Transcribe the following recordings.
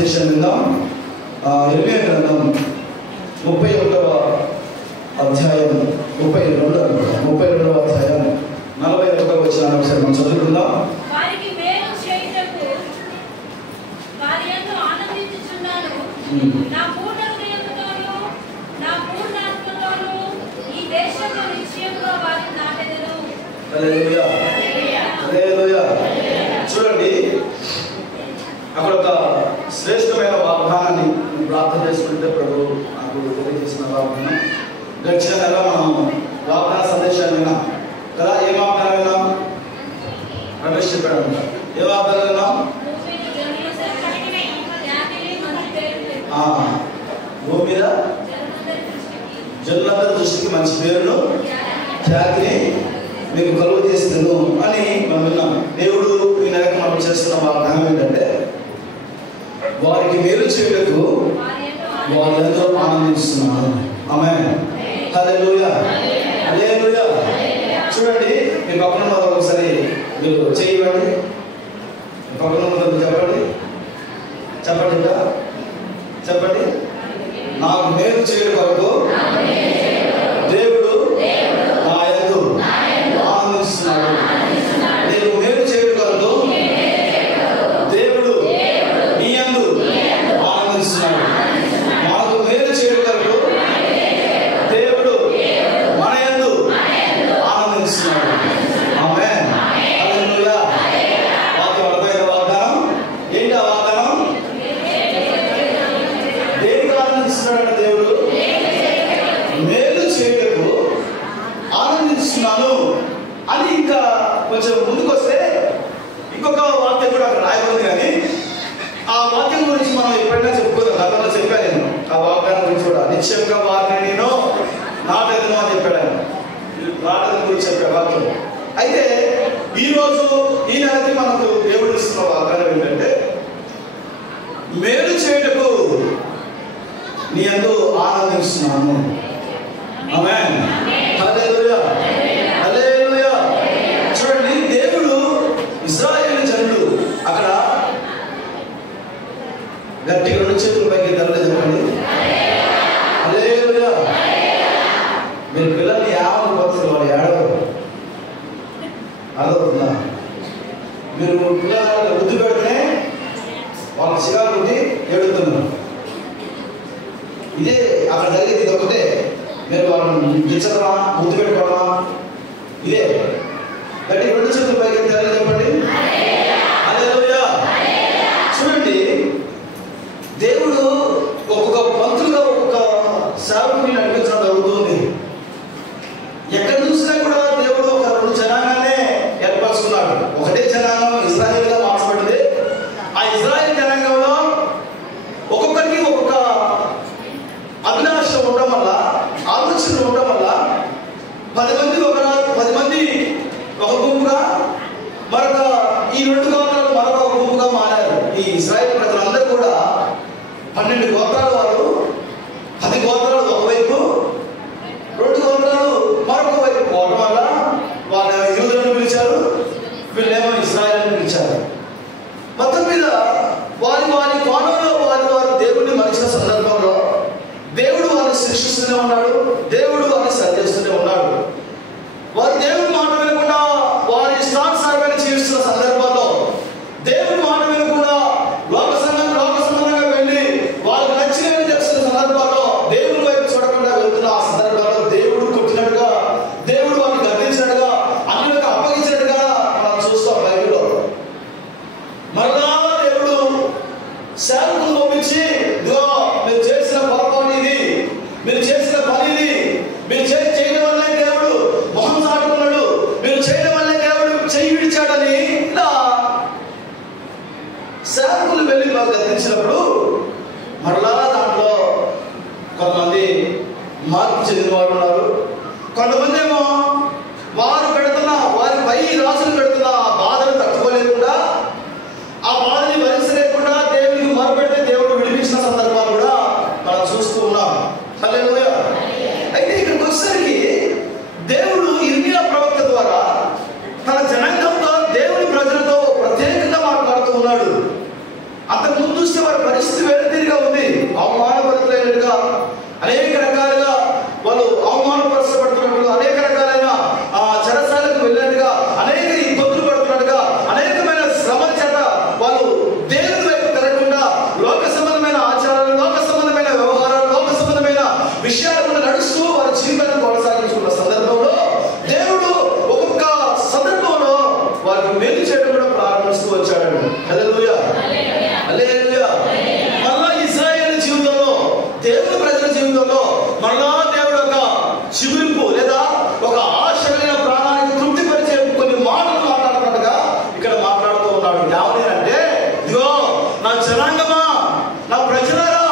సందేశం విందాం. ఇర్మియా గ్రంథం 31వ అధ్యాయం 32వ అధ్యాయం 41వ వచనాన్ని ఒకసారి మనం చదువుకుందాం. వారికి మేలు చేయుటకు వారి యందు ఆనందించుచున్నాను. నా పూర్ణ హృదయముతోను నా పూర్ణాత్మతోను ఈ దేశంలో నిశ్చయముగా వారిని నాటెదను. హల్లెలూయా, హల్లెలూయా. చూడండి, అక్కడ ఒక శ్రేష్టమైన వాగ్దానాన్ని ప్రార్థన చేసుకుంటే ప్రభు నాకు తెలియజేసిన వాగ్దానం. గడిచిన నెల మనం వాగ్దాన సందేశాన్ని విన్నాం కదా. ఏ వాగ్దానం విన్నాం? రమేష్ చెప్పాడు. ఏ వాగ్దానం విన్నాం? భూమి మీద జనులందరి దృష్టికి మంచి పేరును ఖ్యాతిని మీకు కలుగు చేస్తాను అని మనం విన్నాం. దేవుడు ఈ నెలకు మనం చేస్తున్న వాగ్దానం ఏంటంటే, వారికి మేలు చేయుటకు వారు ఎంతో ఆనందిస్తున్నారు. ఆమేన్, హల్లెలూయా, హల్లెలూయా. చూడండి, మీ పక్కన ఉన్న ఒకసారి మీరు చేయండి. పక్కన ఉన్న చెప్పండి, చెప్పండి, ఇంకా చెప్పండి. నాకు మేలు చేయడం వరకు దేవుడు నా యందు ఆనందిస్తున్నాడు. నేను మేలు చేయడం వరకు దేవుడు నీ యందు ఆనందిస్తున్నాడు. మాకు మేలు చేయడం వరకు దేవుడు మన యందు ఆనందిస్తున్నాడు. ఆమేన్, హల్లెలూయా. వాక్యం అర్థమైన వాగ్దానం ఏంటి? ఆ వాగ్దానం దేనికి ఆనందిస్తున్నాడు? దేవుడు మేలు చేయటకు ఆనందిస్తున్నాను అని. ఇంకా కొంచెం ముందుకు వస్తే ఇంకొక వాక్యం కూడా అక్కడ రాయబడింది. కానీ ఆ వాక్యం గురించి మనం ఎప్పుడైనా చెప్పుకోదాం. గతంలో చెప్పాను నేను ఆ వాగ్దానం గురించి కూడా. నిశ్చయంగా వారిని నేను నాటెదను అని చెప్పాడు ఆయన. నాటెదను గురించి చెప్పే వాక్యం. అయితే ఈరోజు ఈ నెలకి మనకు దేవుడు ఇస్తున్న వాగ్దానం ఏంటంటే, మేలు చేయటకు నీ యందు ఆనందిస్తున్నాను. ఆమేన్, హల్లెలూయా, హల్లెలూయా. చూడండి, దేవుడు ఇశ్రాయేలు జనులు అక్కడ గట్టిగా రెండు చేతుల పైకి తరలి చెప్పండి, హల్లెలూయా. మీరు పిల్లల్ని యావని పడుతుంది, వాళ్ళు ఏడవరు. అర్థమవుతుందా? మీరు పిల్లలు బుద్ధి పెడితే వాళ్ళ శివాలు కొట్టి ఏడుతున్నారు. ఇదే అక్కడ జరిగేది. ఇది ఒకటే. మీరు వాళ్ళని గిచ్చడమా, బుద్ధి పెట్టుకోవడమా? ఇదే. గట్టి రెండు చేతుల పైకి తరలి చెప్పండి, హల్లెలూయా. చూడండి, దేవుడు ఒక్కొక్క పంతులుగా ఒక్కొక్క సేవకుని నడిపించడం జరుగుతుంది. ఎక్కడ చూసినా కూడా దేవుడు ఒక రెండు జనాంగానే ఏర్పరుచుకున్నాడు. ఒకటే జనాంగం ఇశ్రాయేలుగా మార్చబడింది. ఆ ఇశ్రాయేల్ జనాంగంలో ఒక్కొక్కరికి ఒక్కొక్క అభిలాష ఉండడం వల్ల, ఆలోచనలు ఉండడం వల్ల 10 మంది ఒక గుంపుగా, మరొక ఈ 2 గోత్రాలు మరొక గుంపుగా మారారు. ఈ ఇశ్రాయేల్ ప్రజలందరూ కూడా 12 గోత్రాలు వారు, 10 గోత్రాలు ఒకవైపు, 2 గోత్రాలు మరొక వైపు పోవడం వల్ల వాళ్ళు యూదులను పిలిచారు, వీళ్ళేమో ఇశ్రాయేలును పిలిచారు. మొత్తం మీద వారి కోణంలో వారు దేవుడిని మరిచిన సందర్భంలో దేవుడు వారిని శిక్షిస్తూనే ఉన్నాడు, దేవుడు వారిని సరిచేస్తూనే ఉన్నాడు. వారు దేవుడి మాట వినకుండా వారి ఇష్టానుసారమైన జీవిస్తున్న సందర్భంలో, దేవుడి మాట వినకుండా లోక సంబంధంగా వెళ్ళి వాళ్ళకి నచ్చినవి చేస్తున్న సందర్భాల్లో, దేవుడి వైపు చూడకుండా వెళ్తున్న ఆ సందర్భాల్లో దేవుడు కొట్టినట్టుగా, దేవుడు వారిని గర్దించినట్టుగా, అన్యులకు అప్పగించినట్టుగా మనం చూస్తాం బైబిల్లో. మరలా దేవుడు సేవకులు పంపించి, ఇదిగో మీరు చేసిన పొరపాటు ఇది, మీరు చేసిన పని ఇది, మీరు చేయడం వల్లే దేవుడు మొహం చాటుకున్నాడు, మీరు చేయడం వల్లే దేవుడు చెయ్యి విడిచాడని ఇలా సేవకులు వెళ్ళి వాళ్ళు గర్తించినప్పుడు, మరలా దాంట్లో కొంతమంది మార్పు చెందిన వారు ఉన్నారు. కొంతమంది ఏమో వారు వారిపై రాజులు పెడుతున్న ఆ బాధను తట్టుకోలేకుండా, ఆ బాధని భరించలేకుండా దేవుడికి మొరపెడితే దేవుడు విడిపించిన సందర్భాలు కూడా మనం చూస్తూ ఉన్నాం. హల్లెలూయా. అయితే ఇక్కడికి వచ్చేసరికి దేవుడు ఇర్మియా ప్రవక్త ద్వారా తన జనాంగంతో, దేవుని ప్రజలతో ప్రత్యేకంగా మాట్లాడుతూ ఉన్నాడు. అంతకు ముందు చూస్తే వారి పరిస్థితి వేరుతీరుగా ఉంది. అవమానపడుతున్నట్టుగా, అనేక రకాలుగా వాళ్ళు అవమానపరచబడుతున్నట్టుగా, అనేక రకాలైన చెరసాలకు వెళ్ళినట్టుగా, అనేక ఇబ్బందులు పడుతున్నట్టుగా, అనేకమైన శ్రమల చేత వాళ్ళు దేవుని వైపు తిరగకుండా లోక సంబంధమైన ఆచారాలు, లోక సంబంధమైన వ్యవహారాలు, లోక సంబంధమైన విషయాల మీద నడుస్తూ వారి జీవితాన్ని కొనసాగించుకున్న సందర్భంలో దేవుడు ఒక్కొక్క సందర్భంలో వారికి మేలు చేయడం కూడా ప్రారంభిస్తూ వచ్చాడు. హల్లెలూయా, హల్లెలూయా. మళ్ళా ఇశ్రాయేలు జీవితంలో, దేవుని ప్రజల జీవితంలో మళ్ళా దేవుడు ఒక చిగురింపు లేదా ఒక ఆశ కలిగిన ప్రాణానికి తృప్తిపరిచే కొన్ని మాటలు మాట్లాడుతున్నట్టుగా ఇక్కడ మాట్లాడుతూ ఉన్నాడు. ఏమని అంటే, ఇదిగో నా జనాంగమా, నా ప్రజలారా,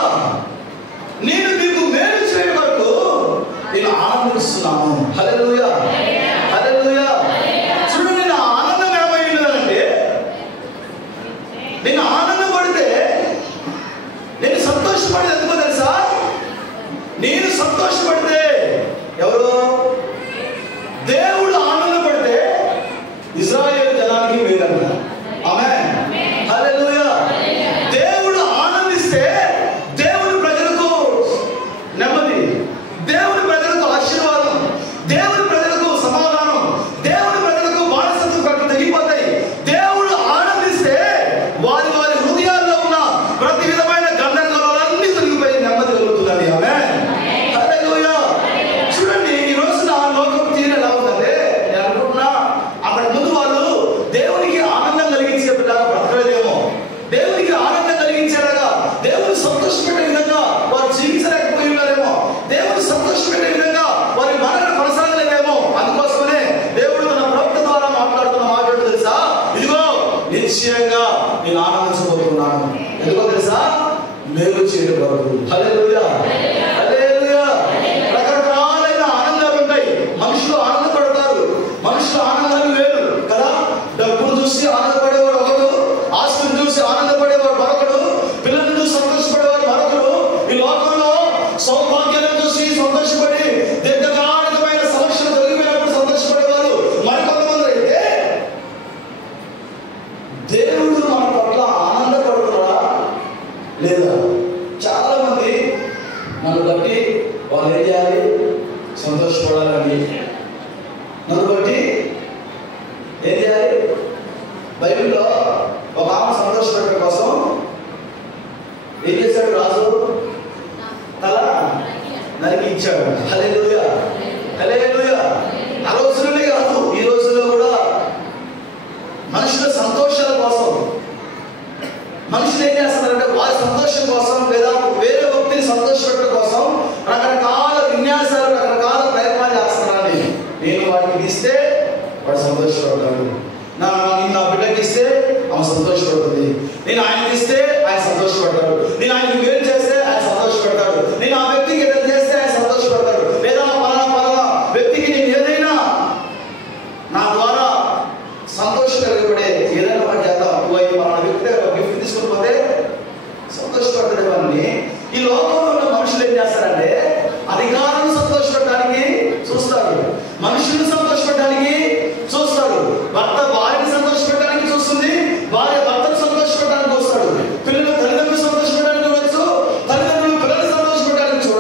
నేను మీకు మేలు చేయడం వరకు నేను ఆనందిస్తున్నాను. హల్లెలూయా, హల్లెలూయా. చూడండి, నా ఆనందం ఏమైందంటే, నేను ఆనందపడితే, నేను సంతోషపడేది ఎందుకో తెలుసా? నేను సంతోషపడితే ఎవరు? దేవుడు ఆనందపడితే ఇశ్రాయేలు జనానికి మేలంట. ఆమేన్, హల్లెలూయా. దేవుడు ఆనందిస్తే దేవుని ప్రజలకు నెమ్మది, దేవుని ప్రజలకు ఆశీర్వాదం, దేవుని ప్రజలకు సమాధానం, దేవుని ప్రజలకు బానిసత్వం కట్టు తెగిపోతాయి. దేవుడు ఆనందిస్తే వారి వారి హృదయాల్లో ఉన్న ప్రతి విధమైన గందరగోళాలన్నీ తొలగిపోయి నెమ్మది కలుగుతుందండి. ఆమేన్, హల్లెలూయా. చూడండి, ఈ రోజు నా లోకం తీరు ఎలా ఉందంటే, నేను అనుకుంటున్నా అప్పటి ముందు వాళ్ళు దేవునికి ఆనందం కలిగించేలాగా బ్రతకలేదేమో, దేవునికి ఆనందం కలిగించేలాగా, దేవుని సంతోషపెట్టే విధంగా వారు జీవించలేకపోయి ఉన్నారేమో, దేవుని సంతోషపెట్టే విధంగా వారి మనల్ని కొనసాగలేదేమో. అందుకోసమనే దేవుడు తన ప్రవక్త ద్వారా మాట్లాడుతున్న మాట ఏంటో తెలుసా? ఇదిగో నిశ్చయంగా నేను ఆనందించబోతున్నాను. ఎందుకో తెలుసా? మేలు చేయడం వరకు. హల్లెలూయా, హల్లెలూయా. రకరకాలైన ఆనందాలు ఉంటాయి. మనుషులు ఆనందపడతారు, మనుషుల ఆనందాలు వేరు కదా. డబ్బును చూసి ఆనందపడేవాడు ఒకడు, ఆస్తులను చూసి ఆనందపడేవాడు మరొకడు, పిల్లలను చూసి సంతోషపడేవాడు మరొకడు. ఈ లోకంలో సౌభాగ్యాలను చూసి సంతోషపడి దీర్ఘకాలికమైన సమస్యలు తొలగిపోయినప్పుడు సంతోషపడేవారు మరికొంతమంది. అయితే దేవుడు మన పట్ల ఆనందపడుతున్నాడా లేదా? చాలా మంది నన్ను బట్టి వాళ్ళు ఏం చేయాలి? సంతోషపడాలని. నన్ను బట్టి ఏం చేయాలి? బైబిల్లో ఒక ఆమె సంతోషపెట్టడం కోసం ఏం చేశాడు? రాజు తల నరికి ఇచ్చాడు. హల్లెలూయా, హల్లెలూయా. ఆ రోజుల్లోనే కాదు, ఈ రోజుల్లో కూడా మనుషుల సంతోషాల కోసం మనుషులు ఏం చేస్తున్నారంటే, వారి సంతోషం కోసం లేదా వేరే వ్యక్తిని సంతోషపెట్టడం కోసం రకరకాల విన్యాసాలు, రకరకాల ప్రయత్నాలు చేస్తున్నారని. నేను వాటికి ఇస్తే వాడు సంతోషపడతాడు, నేను నా బిడ్డకి ఇస్తే ఆమె సంతోషపడుతుంది, నేను ఆయనకి ఇస్తే ఆయన సంతోషపడతాడు, నేను ఆయనకి వేరు చేస్తే ఆయన సంతోషపడతాడు, నేను ఆ వ్యక్తికి ఏదైనా చేస్తే ఆయన సంతోషపడతాడు, లేదా పలానా వ్యక్తికి నేను ఏదైనా నా ద్వారా సంతోషం కలిగిపడే ఏదైనా పని చేద్దాం, మన వ్యక్తి గిఫ్ట్ తీసుకుని పోతే సంతోషపడతాడు. వాళ్ళని ఈ లోకంలో ఉన్న మనుషులు ఏం చేస్తారంటే, అధికారులను సంతోషపెట్టడానికి చూస్తారు, మనుషులను సంతోషపెట్టడానికి చూస్తారు, భర్త భార్యని సంతోషపెట్టడానికి చూస్తుంది, భార్య భర్తను సంతోషపెట్టడానికి చూస్తాడు, పిల్లలు తల్లిదండ్రులు సంతోషపెట్టడానికి చూడవచ్చు, తల్లిదండ్రులు పిల్లల్ని సంతోషపెట్టడానికి చూడవచ్చు.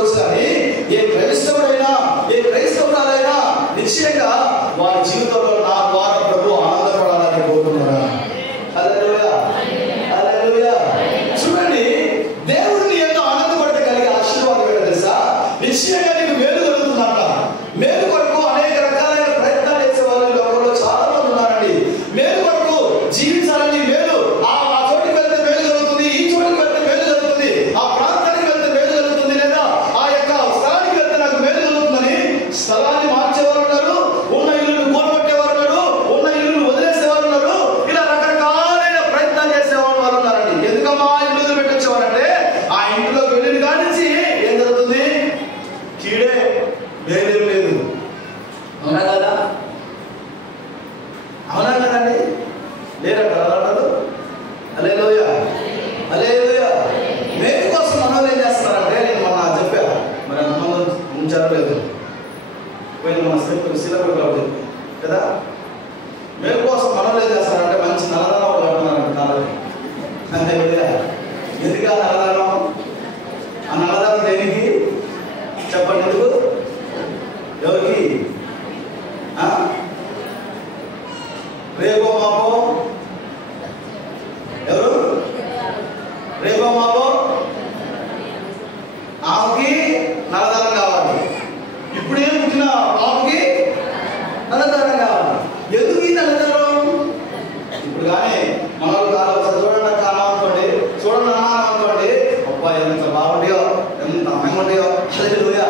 ఎంత బాగుంటాయో, ఎంత అందంగా ఉంటాయో. హల్లెలూయా,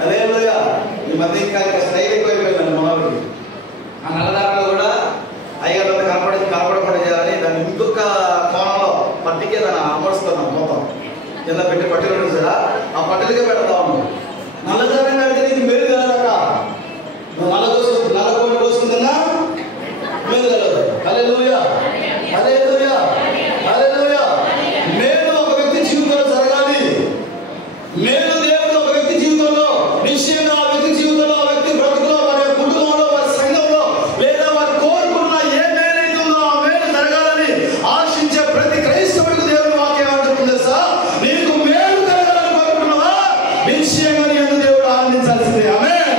హల్లెలూయా. ఈ మధ్య ఇంకా స్టైల్ ఎక్కువైపోయిందండి మనోడికి. ఆ నల్లదారులో కూడా అయ్యగారు కనపడకుండా చేయాలని దాన్ని ఇంకొక కోణంలో పట్టికే దాన్ని అమరుస్తున్నాం. మొత్తం కింద పెట్టి పట్టెలు ఉంటుంది కదా, ఆ పట్టెలకే పెడతా ఉన్నాం. నల్లదారం కడితే నీకు మేలు కలగాక, నల్లగోని కోసుకుంటున్నా మేలు కలగదు. హల్లెలూయా, హల్లెలూయా, హల్లెలూయా. మేలు ఒక వ్యక్తి జీవితంలో జరగాలి. మేలు దేవుడు ఒక వ్యక్తి జీవితంలో నిశ్చయంగా ఆ వ్యక్తి జీవితంలో, ఆ వ్యక్తి బ్రతుకులో, వారి కుటుంబంలో, వారి సంఘంలో లేదా వారు కోరుకున్న ఏ మేలైతే ఉందో ఆ మేలు జరగాలని ఆశించే ప్రతి క్రైస్తవుడికి దేవుడు వాక్యం ఏమంటుంది సార్? నీకు మేలు కలగాలని కోరుకున్నావా? నిశ్చయంగా నీ యందు దేవుడు ఆనందించాల్సిందే. ఆమేన్,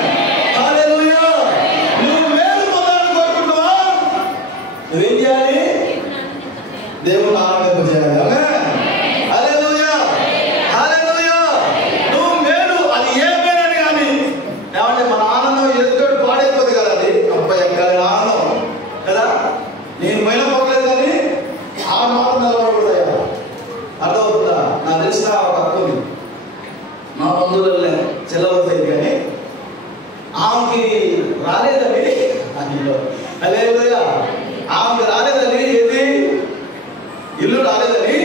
హల్లెలూయా. నువ్వు మేలు పొందాలని కోరుకుంటున్నావా? నువ్వేం చేయాలి? దేవుడు ఆనందింపజేయాలి. ఆమేన్, హల్లెలూయా, హల్లెలూయా. నువ్వు మేలు, అది ఏ మేలని కానీ ఏమంటే మన ఆనందం ఎదుటోడు పాడైపోతుంది కదా, అది అబ్బాయి ఎక్కడ ఆనందం కదా. నేను మైల పోగలేదు కానీ ఆ మాత్రం నిలబడతాయా? అర్థమవుతుందా? నాకు తెలిసిన ఒక అక్కుంది, మా బంధువులనే చెల్లవతాయి కానీ ఆమెకి రాలేదని, హల్లెలూయా, ఆమెకి రాలేదని, ఏది ఇల్లు రాలేదని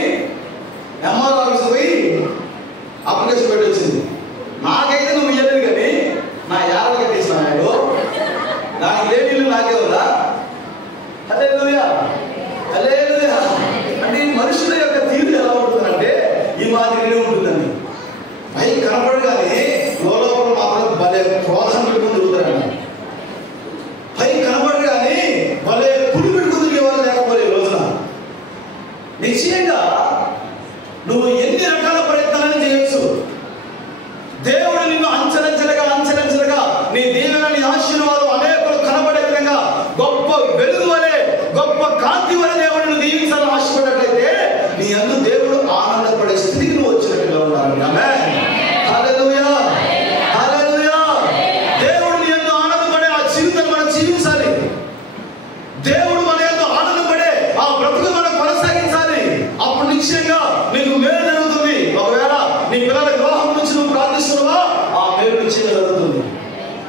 ఎంఆర్ ఆఫీస్ పోయి అప్లికేషన్ పెట్టి వచ్చింది. నాకైతే నువ్వు ఇయ్యలేదు కానీ నా యాభై కట్టేసినాడు, దానికి లేని ఇల్లు నాకే ఉందా? హల్లెలూయా, హల్లెలూయా. అంటే మనుషుల యొక్క తీరు ఎలా ఉంటుందంటే ఈ మాదిరిగానే ఉంటుందండి. పై కనపడగానే లోపల మాత్రం భలే క్రోధం పెట్టుకుని తిరుగుతారండి. పై కనపడగానే భలే పుడి పెట్టుకుని తిరిగే వాళ్ళు లేకపోలే రోజున. నిశ్చయంగా నువ్వు ఎన్ని రకాల ప్రయత్నాలను చేయొచ్చు. దేవుడు నిన్ను అంచెలంచెలుగా నీ దీవెన, నీ ఆశీర్వాదం అనేకులు కనబడే విధంగా గొప్ప వెలుగు వలె, గొప్ప కాంతి వలె దేవుడిని దీవించాలని ఆశపడినట్లయితే నీ యందు దేవుడు ఆనందపడే స్థితికి నువ్వు వచ్చినట్టుగా ఉండాలి. ఆమేన్, హల్లెలూయా, హల్లెలూయా. దేవుడు నీ యందు ఆనందపడే ఆ జీవితాన్ని మనం జీవించాలి. దేవుడు మన యందు ఆనందపడే ఆ బ్రతుకు మనం కొనసాగించాలి. అప్పుడు నిశ్చయంగా నీకు మేలు జరుగుతుంది. ఒకవేళ నీ పిల్లల వివాహం నుంచి నువ్వు ప్రార్థిస్తున్నావా, ఆ మేలు నిశ్చయంగా జరుగుతుంది.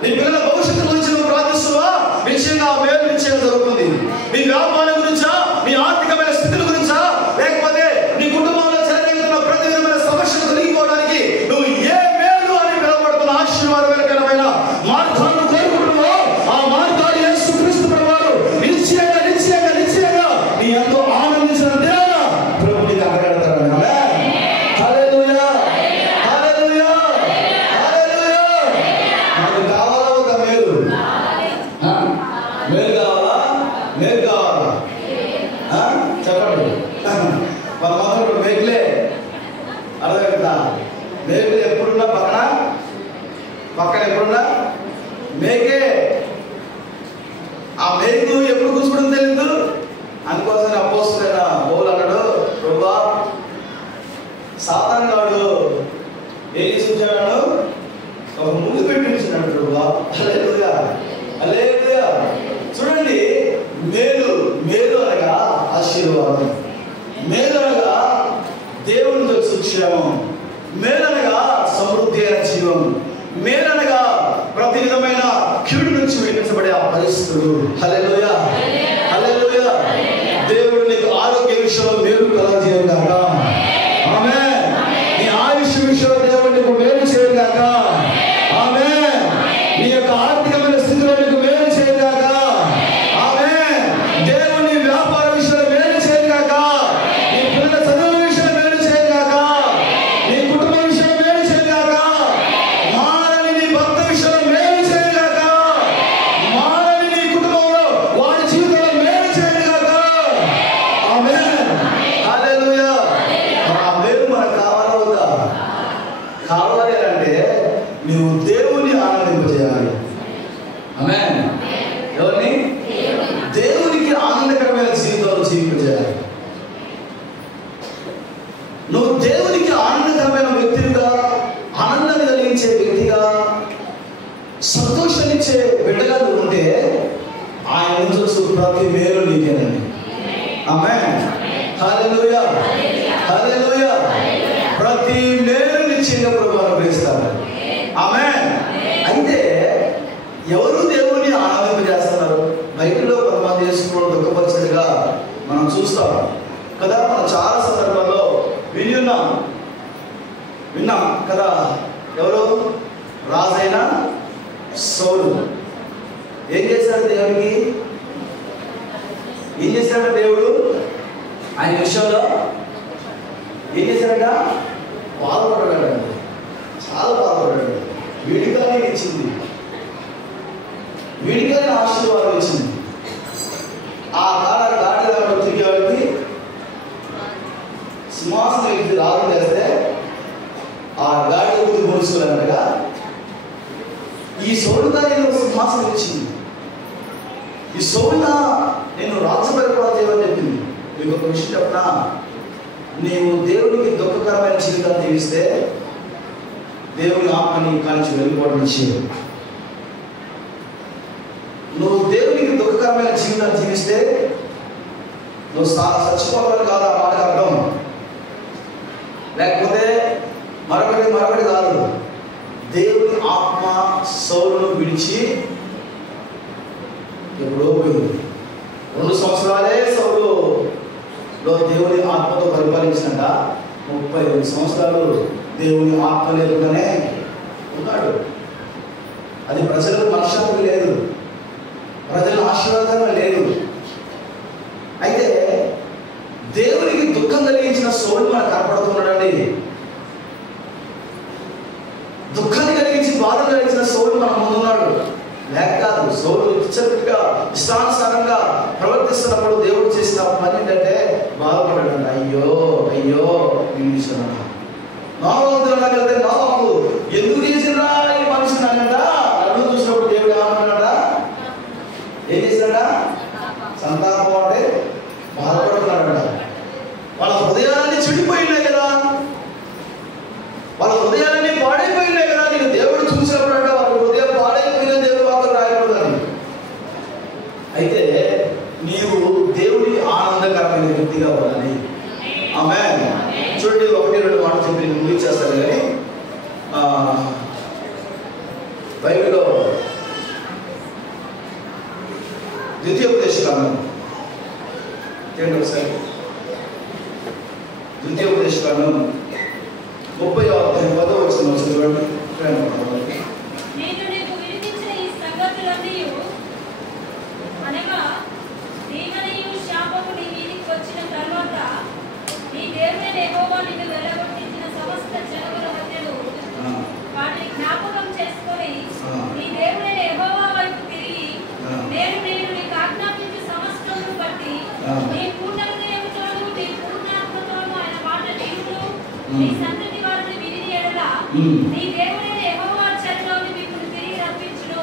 నీ పిల్లల భవిష్యత్తు గురించి నువ్వు ప్రార్థిస్తున్నావా, నిశ్చయంగా ఆ మేలు నిశ్చయంగా జరుగుతుంది. నీ వ్యాపారం గురించా, నీ ఆర్థికమైన స్థితుల గురించా, లేకపోతే నీ కుటుంబంలో చెలరేగుతున్న ప్రతి విధమైన సమస్యలు తొలగిపోవడానికి నువ్వు ఏ మేలు అని పిలువబడుతున్న ఆశీర్వాదకరమైన మార్గాలను కోరుకుంటున్నావో ఆ మార్గాలు యేసుక్రీస్తు ప్రభువారు నిశ్చయంగా నీ ఎంతో ఆనందించిన దేవుడు ప్రభు నీకు అక్కడెడతాడు. హల్లెలూయా, హల్లెలూయా, హల్లెలూయా. మనకు కావాలా ఒక మేలు? మేలు కావాలా? మేలు కావాలా? చెప్పండి. మన మాత్రం మేకులే అర్థమవుతుందా? మేకులు ఎప్పుడున్నా పక్కన ఎప్పుడున్నా మేకే. ఆ మేకు ఎప్పుడు కూర్చోవడం తెలియదు. అందుకోసం అపోస్తలుడైన పౌలు అన్నాడు, ప్రభువా సాతాను గాడు ఏం చేస్తున్నాడు? ఒక ముందు పెట్టించున్నాడు ప్రభువా. హల్లెలూయా, హల్లెలూయా. చూడండి, మేలు అనగా ఆశీర్వాదం, మేలు అనగా దేవునితో సుక్షేమం, మేలు అనగా సమృద్ధి అయిన జీవం, మేలు అనగా ప్రతి విధమైన కీడు నుంచి విడిపించబడే ఆ పరిస్థితులు. హల్లెలూయా, హల్లెలూయా. దేవుడు నీకు ఆరోగ్య విషయంలో మేలు కలగజేయను గాక. ఆమేన్. నీ ఆయుష్ విషయంలో దేవుడు నీకు మేలు చేయను గాక. ఆమేన్. నీ యొక్క ఆర్థికమైన స్థితిలో నీకు మేలు చేయను గాక. ఆమేన్. దేవుడు నీ వ్యాపార విషయంలో మేలు చేయను గాక. నీ పిల్లల చదువు విషయంలో మేలు చేయను గాక. నీ కుటుంబ విషయంలో మేలు చేయను గాక. మానని నీ భర్త విషయంలో మేలు చేయను గాక. మానని నీ కుటుంబంలో వారి జీవితంలో మేలు చేయను గాక. ఆమేన్, హల్లెలూయా. ఆ మేలు మనకు కావాలా వద్దా? కావాలి అంటే నువ్వు దేవుని ఆనందింపజేయాలి. ఆమేన్. ఎవరిని? దేవునికి ఆనందకరమైన జీవితాలు జీవింపజేయాలి. నువ్వు దేవునికి ఆనందకరమైన వ్యక్తిగా, ఆనందాన్ని కలిగించే వ్యక్తిగా, సంతోషాన్నిచ్చే బిడ్డగా ఉంటే ఆయన నుంచి ప్రతి మేలు నీకేనండి. ఆమేన్, హల్లెలూయా, హల్లెలూయా. ప్రతి ప్రతి మేలు నిశ్చయంగా ప్రభు అనుగ్రహిస్తారు. ఆమేన్. అయితే ఎవరు దేవుని ఆనందింపజేస్తున్నారు? బైబిల్లో కొంతమంది యేసును దుఃఖపరిచినట్టుగా మనం చూస్తాం కదా. మనం చాలా సందర్భాల్లో విన్నాం కదా. ఎవరు? రాజైన సౌలు ఏం చేశాడు దేవుడికి? ఏం చేశాడు దేవుడు ఆయన విషయంలో? ఏం చేశాడట? బాధపడ్డాడు, చాలా బాధపడ్డాడు. వీడిగానే ఇచ్చింది, వీడిగానే ఆశీర్వాదం ఇచ్చింది. ఆ గాడిలో తిరిగేవాడికి సింహాసనం ఎక్కి రాజు చేస్తే ఆ గాడి గురించి పోలుసుకోవాలన్నగా ఈ సౌలుగానే సింహాసనం ఇచ్చింది. ఈ సౌలున నేను రాజ్య పరిపాలన చేయమని చెప్పింది. మీకు ఒక విషయం చెప్పనా? నీవు దేవునికి దుఃఖకరమైన జీవితాన్ని జీవిస్తే దేవుని ఆత్మని కాల్చి వెళ్ళిపోవడం చేయదు. నువ్వు దేవునికి దుఃఖకరమైన జీవితాన్ని జీవిస్తే నువ్వు చచ్చిపోవాలని కాదు ఆ మాటకు అర్థం. లేకపోతే మరొకటి కాదు. దేవుని ఆత్మ సౌలును విడిచి ఎప్పుడో పోయింది. 2 సంవత్సరాలే సౌలులో దేవుని ఆత్మతో పరిపాలించినట. 32 సంవత్సరాలు దేవుని ఆత్మ లేకుండానే ఉన్నాడు. అది ప్రజలకు మనశ్శాంతి లేదు, ప్రజల ఆశీర్వాదం లేదు. అయితే దేవునికి దుఃఖం కలిగించిన సౌలు మనకు కనపడుతున్నాడండి. దుఃఖాన్ని కలిగించి బాధ కలిగించిన సౌలు మన ముందున్నాడు. లేక కాదు, సౌలు ఇష్టానుసారంగా ప్రవర్తిస్తున్నప్పుడు దేవుడు చేసిన పని ఏంటంటే బాధపడ్డాడు. అయ్యో అయ్యో నాలుగుతే నాలుగు ఎందుకు చేసినా ఈ మనిషిని అన్నట. నన్ను చూసినప్పుడు దేవుడు ఏమన్నాడా? ఏం చేశాడా? సంతాపం అంటే బాధపడుతున్నాడట. వాళ్ళ హృదయాలన్నీ చెడిపోయినాయి కదా, వాళ్ళ హృదయాలన్నీ పాడైపోయినాయి కదా. నేను దేవుడు చూసినప్పుడు అంటే వాళ్ళ హృదయం పాడైపోయిన దేవుడు వాక్యం రాయకూడదని. అయితే నీవు దేవుడి ఆనందకరమైన వ్యక్తిగా ఉండాలి. ఆమేన్. చూడండి, 1-2 మాటలు చెప్పి నేను ముగించేస్తాను. కానీ బైబిల్లో ద్వితీయోపదేశకాండం చూడండి ఒకసారి. ద్వితీయోపదేశకాండం 30వ అధ్యాయం 10వ వచనం చూడండి. నేను నీకు వినిపించిన ఈ సంగతులన్నీ అనగా దీవెనయు శాపము నీ మీదికి వచ్చిన తర్వాత నీ దేవుడైన యెహోవా నిన్ను వెళ్ళగొట్టించిన సమస్త జనముల మధ్యలో వాటిని జ్ఞాపకం చేసుకొని నీ దేవుడైన యెహోవా వైపు తిరిగి నేను నీకు ఆజ్ఞాపించు సమస్తమును బట్టి నీ పూర్ణ హృదయముతోను నీ పూర్ణాత్మతోను ఆయన మాట నీవును నీ సంతతి వారిని విని ఎడల నీ దేవుడైన యెహోవా చెరలోని మిమ్మును తిరిగి రప్పించును.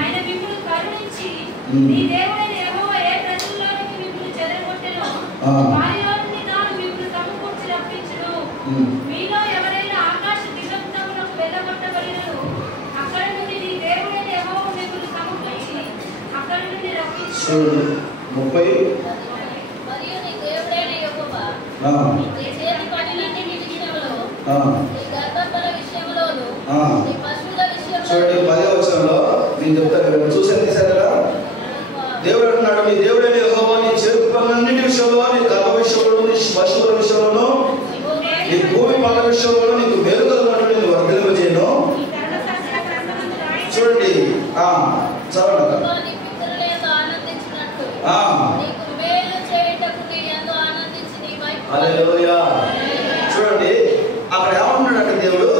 ఆయన మిమ్మును కరుణించి నీ దేవుడైన యెహోవా ఏ ప్రజల్లోనికి మిమ్మును చెదరగొట్టెనో వారిలో నుండి తాను మిమ్మును సమకూర్చి రప్పించును. మీలో ఎవరైనా ఆకాశ దిగంతములకు వెళ్ళగొట్టబడినను అక్కడ నుండి నీ దేవుడైన యెహోవా మిమ్మును సమకూర్చి అక్కడ నుండి రప్పించును. 30 మరియు నీ దేవుడైన యెహోవా నీ చేతి పనులన్నిటి విషయంలో నీ గర్భఫల విషయంలోను నీ పశువుల విషయంలో. చూడండి, 10వ వచనంలో నేను చెప్తాను, చూసాను తీసారా? దేవుడు అంటున్నాడు, నీ దేవుడైన యెహోవా నీ చేతి పనులన్నిటి విషయంలో, నీ గర్భ విషయంలో, నీ పశువుల విషయంలోను, నీ భూమి పనుల విషయంలో నీకు మేలు కలుగునట్లు నేను వర్ధిల్లింపజేయను. చూడండి, చదవండి. హల్లెలూయా. చూడండి, అక్కడ ఏమంటున్నాడంటే దేవుడు,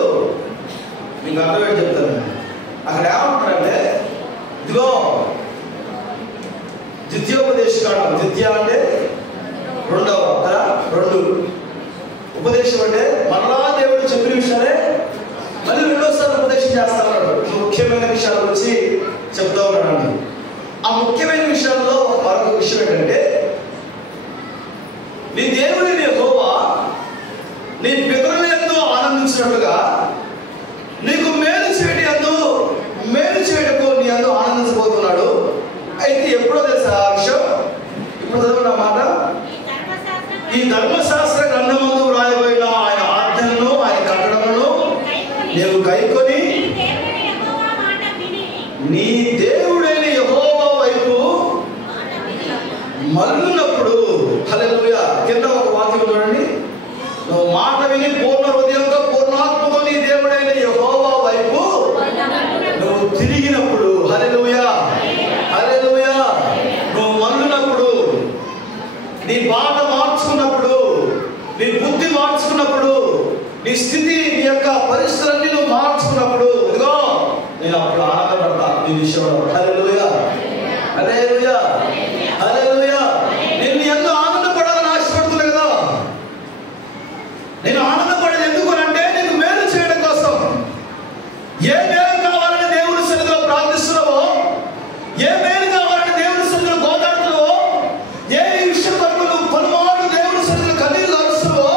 మీకు అర్థమేంటి చెప్తాను. అక్కడ ఏమంటున్నాడంటే, ఇదిగో ద్వితీయోపదేశకాండం, ద్వితీయ అంటే 2వ కదా, 2 ఉపదేశం అంటే మరలా దేవుడు చెప్పిన విషయాలే మళ్ళీ 2వసారి ఉపదేశం చేస్తాడు. ముఖ్యమైన విషయాల గురించి చెప్తా ఉన్నాడు. ఆ ముఖ్యమైన విషయాల్లో మరొక విషయం ఏంటంటే, నీ దేవుడిని యెహోవా నీ పితరుల యందు ఆనందించినట్లుగా నీకు మేలు చేయటకు నీ యందు ఆనందించబోతున్నాడు. అయితే ఎప్పుడో తెలుసా ఆ విషయం? ఇప్పుడు చదువుకున్న మాట, ఈ ధర్మశాస్త్ర గ్రంథమందు వ్రాయబడిన ఆయన ఆజ్ఞలను ఆయన మాట విని పూర్ణ హృదయంతో పూర్ణాత్మతో నీ దేవుడైన యెహోవా వైపు నువ్వు తిరిగినప్పుడు, హల్లెలూయా హల్లెలూయా, నువ్వు మళ్ళినప్పుడు, నీ బాట మార్చుకున్నప్పుడు, నీ బుద్ధి మార్చుకున్నప్పుడు, నీ స్థితి, నీ యొక్క పరిస్థితులన్నీ నువ్వు మార్చుకున్నప్పుడు, ఇదిగో నేను అప్పుడు ఆనందపడతా నీ విషయంలో. హల్లెలూయా హల్లెలూయా హల్లెలూయా. నేను నీ యందు ఆనందపడాలని ఆశపడుతున్నా కదా. నేను ఆనందపడేది ఎందుకు అంటే నీకు మేలు చేయడం కోసం. ఏ మేలు కావాలని దేవుని సన్నిధిలో ప్రార్థిస్తున్నావో, ఏ మేలు కావాలని దేవుని సన్నిధిలో గోదాడుతున్నావో, ఏ విషయం వరకు నువ్వు పలుమార్లు దేవుని సన్నిధిలో కన్నీళ్లు కారుస్తున్నావో,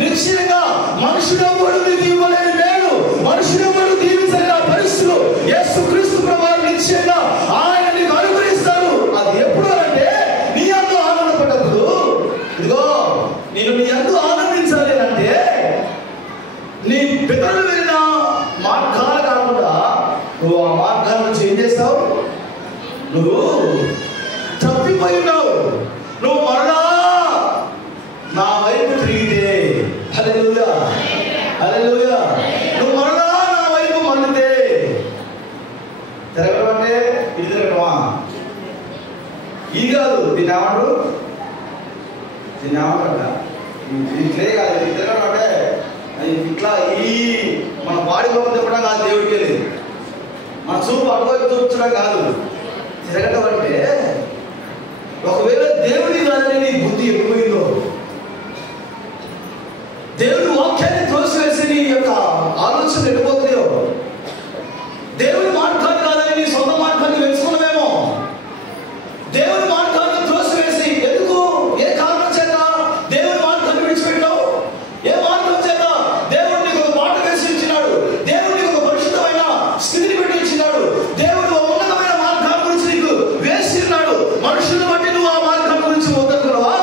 నిశ్చయంగా మనుషుడెవడు నీకు ఇవ్వలేని మేలు, మనుషుడెవడు దీవించలేని ఆ పరిస్థితులు యేసుక్రీస్తు ప్రభువు నిశ్చయంగా ఆయన నీకు అనుగ్రహిస్తారు. అది ఎప్పుడు అంటే నీ యందు ఆనందపడ్డప్పుడు. ఇదిగో నేను నీ యందు ఆనందించాలి అంటే నీ పితరులు వెళ్ళిన మార్గాలు కాకుండా నువ్వు ఆ మార్గాల నుంచి ఏం చేస్తావు? నువ్వు తప్పిపోయి ఉన్నావు. నువ్వు మరలా నా వైపు తిరిగితే, హల్లెలూయా హల్లెలూయా, నువ్వు మరలా నా వైపు మళ్ళితే, తిరగడం అంటే ఇది తిరగడమా? ఈ కాదు, దీన్ని ఏమంటారు? దీన్ని ఏమంటారట? ఇట్లే కాదు, ఇది తిరగడం అంటే ఇట్లా ఈ మన బాడీలో తిప్పడం కాదు, దేవుడికి వెళ్ళి మన చూపు అటువైపు చూపించడం కాదు. తిరగడం అంటే ఒకవేళ దేవుడి కాదని నీ బుద్ధి ఎక్కువైందో, దేవుడి వాక్యాన్ని తోసివేసి నీ యొక్క ఆలోచన వెళ్ళిపోతున్నాయో, దేవుడి మార్గాన్ని కాదని నీ సొంత మార్గాన్ని వెతుకున్నావేమో, దేవుడి మార్గాన్ని తోసివేసి ఎందుకు, ఏ కారణం చేత దేవుడి మార్గాన్ని విడిచిపెట్టావు? ఏ మార్గం చేత దేవుడు నీకు ఒక మాట వేసి ఇచ్చినాడు, దేవుడు నీకు ఒక పరిశుద్ధమైన స్థితిని పెట్టి ఇచ్చినాడు, దేవుడు ఒక ఉన్నతమైన మార్గాన్ని గురించి నీకు వేసి ఉన్నాడు. మనుషులను బట్టి నువ్వు ఆ మార్గాన్ని గురించి వద్దనుకున్నావా?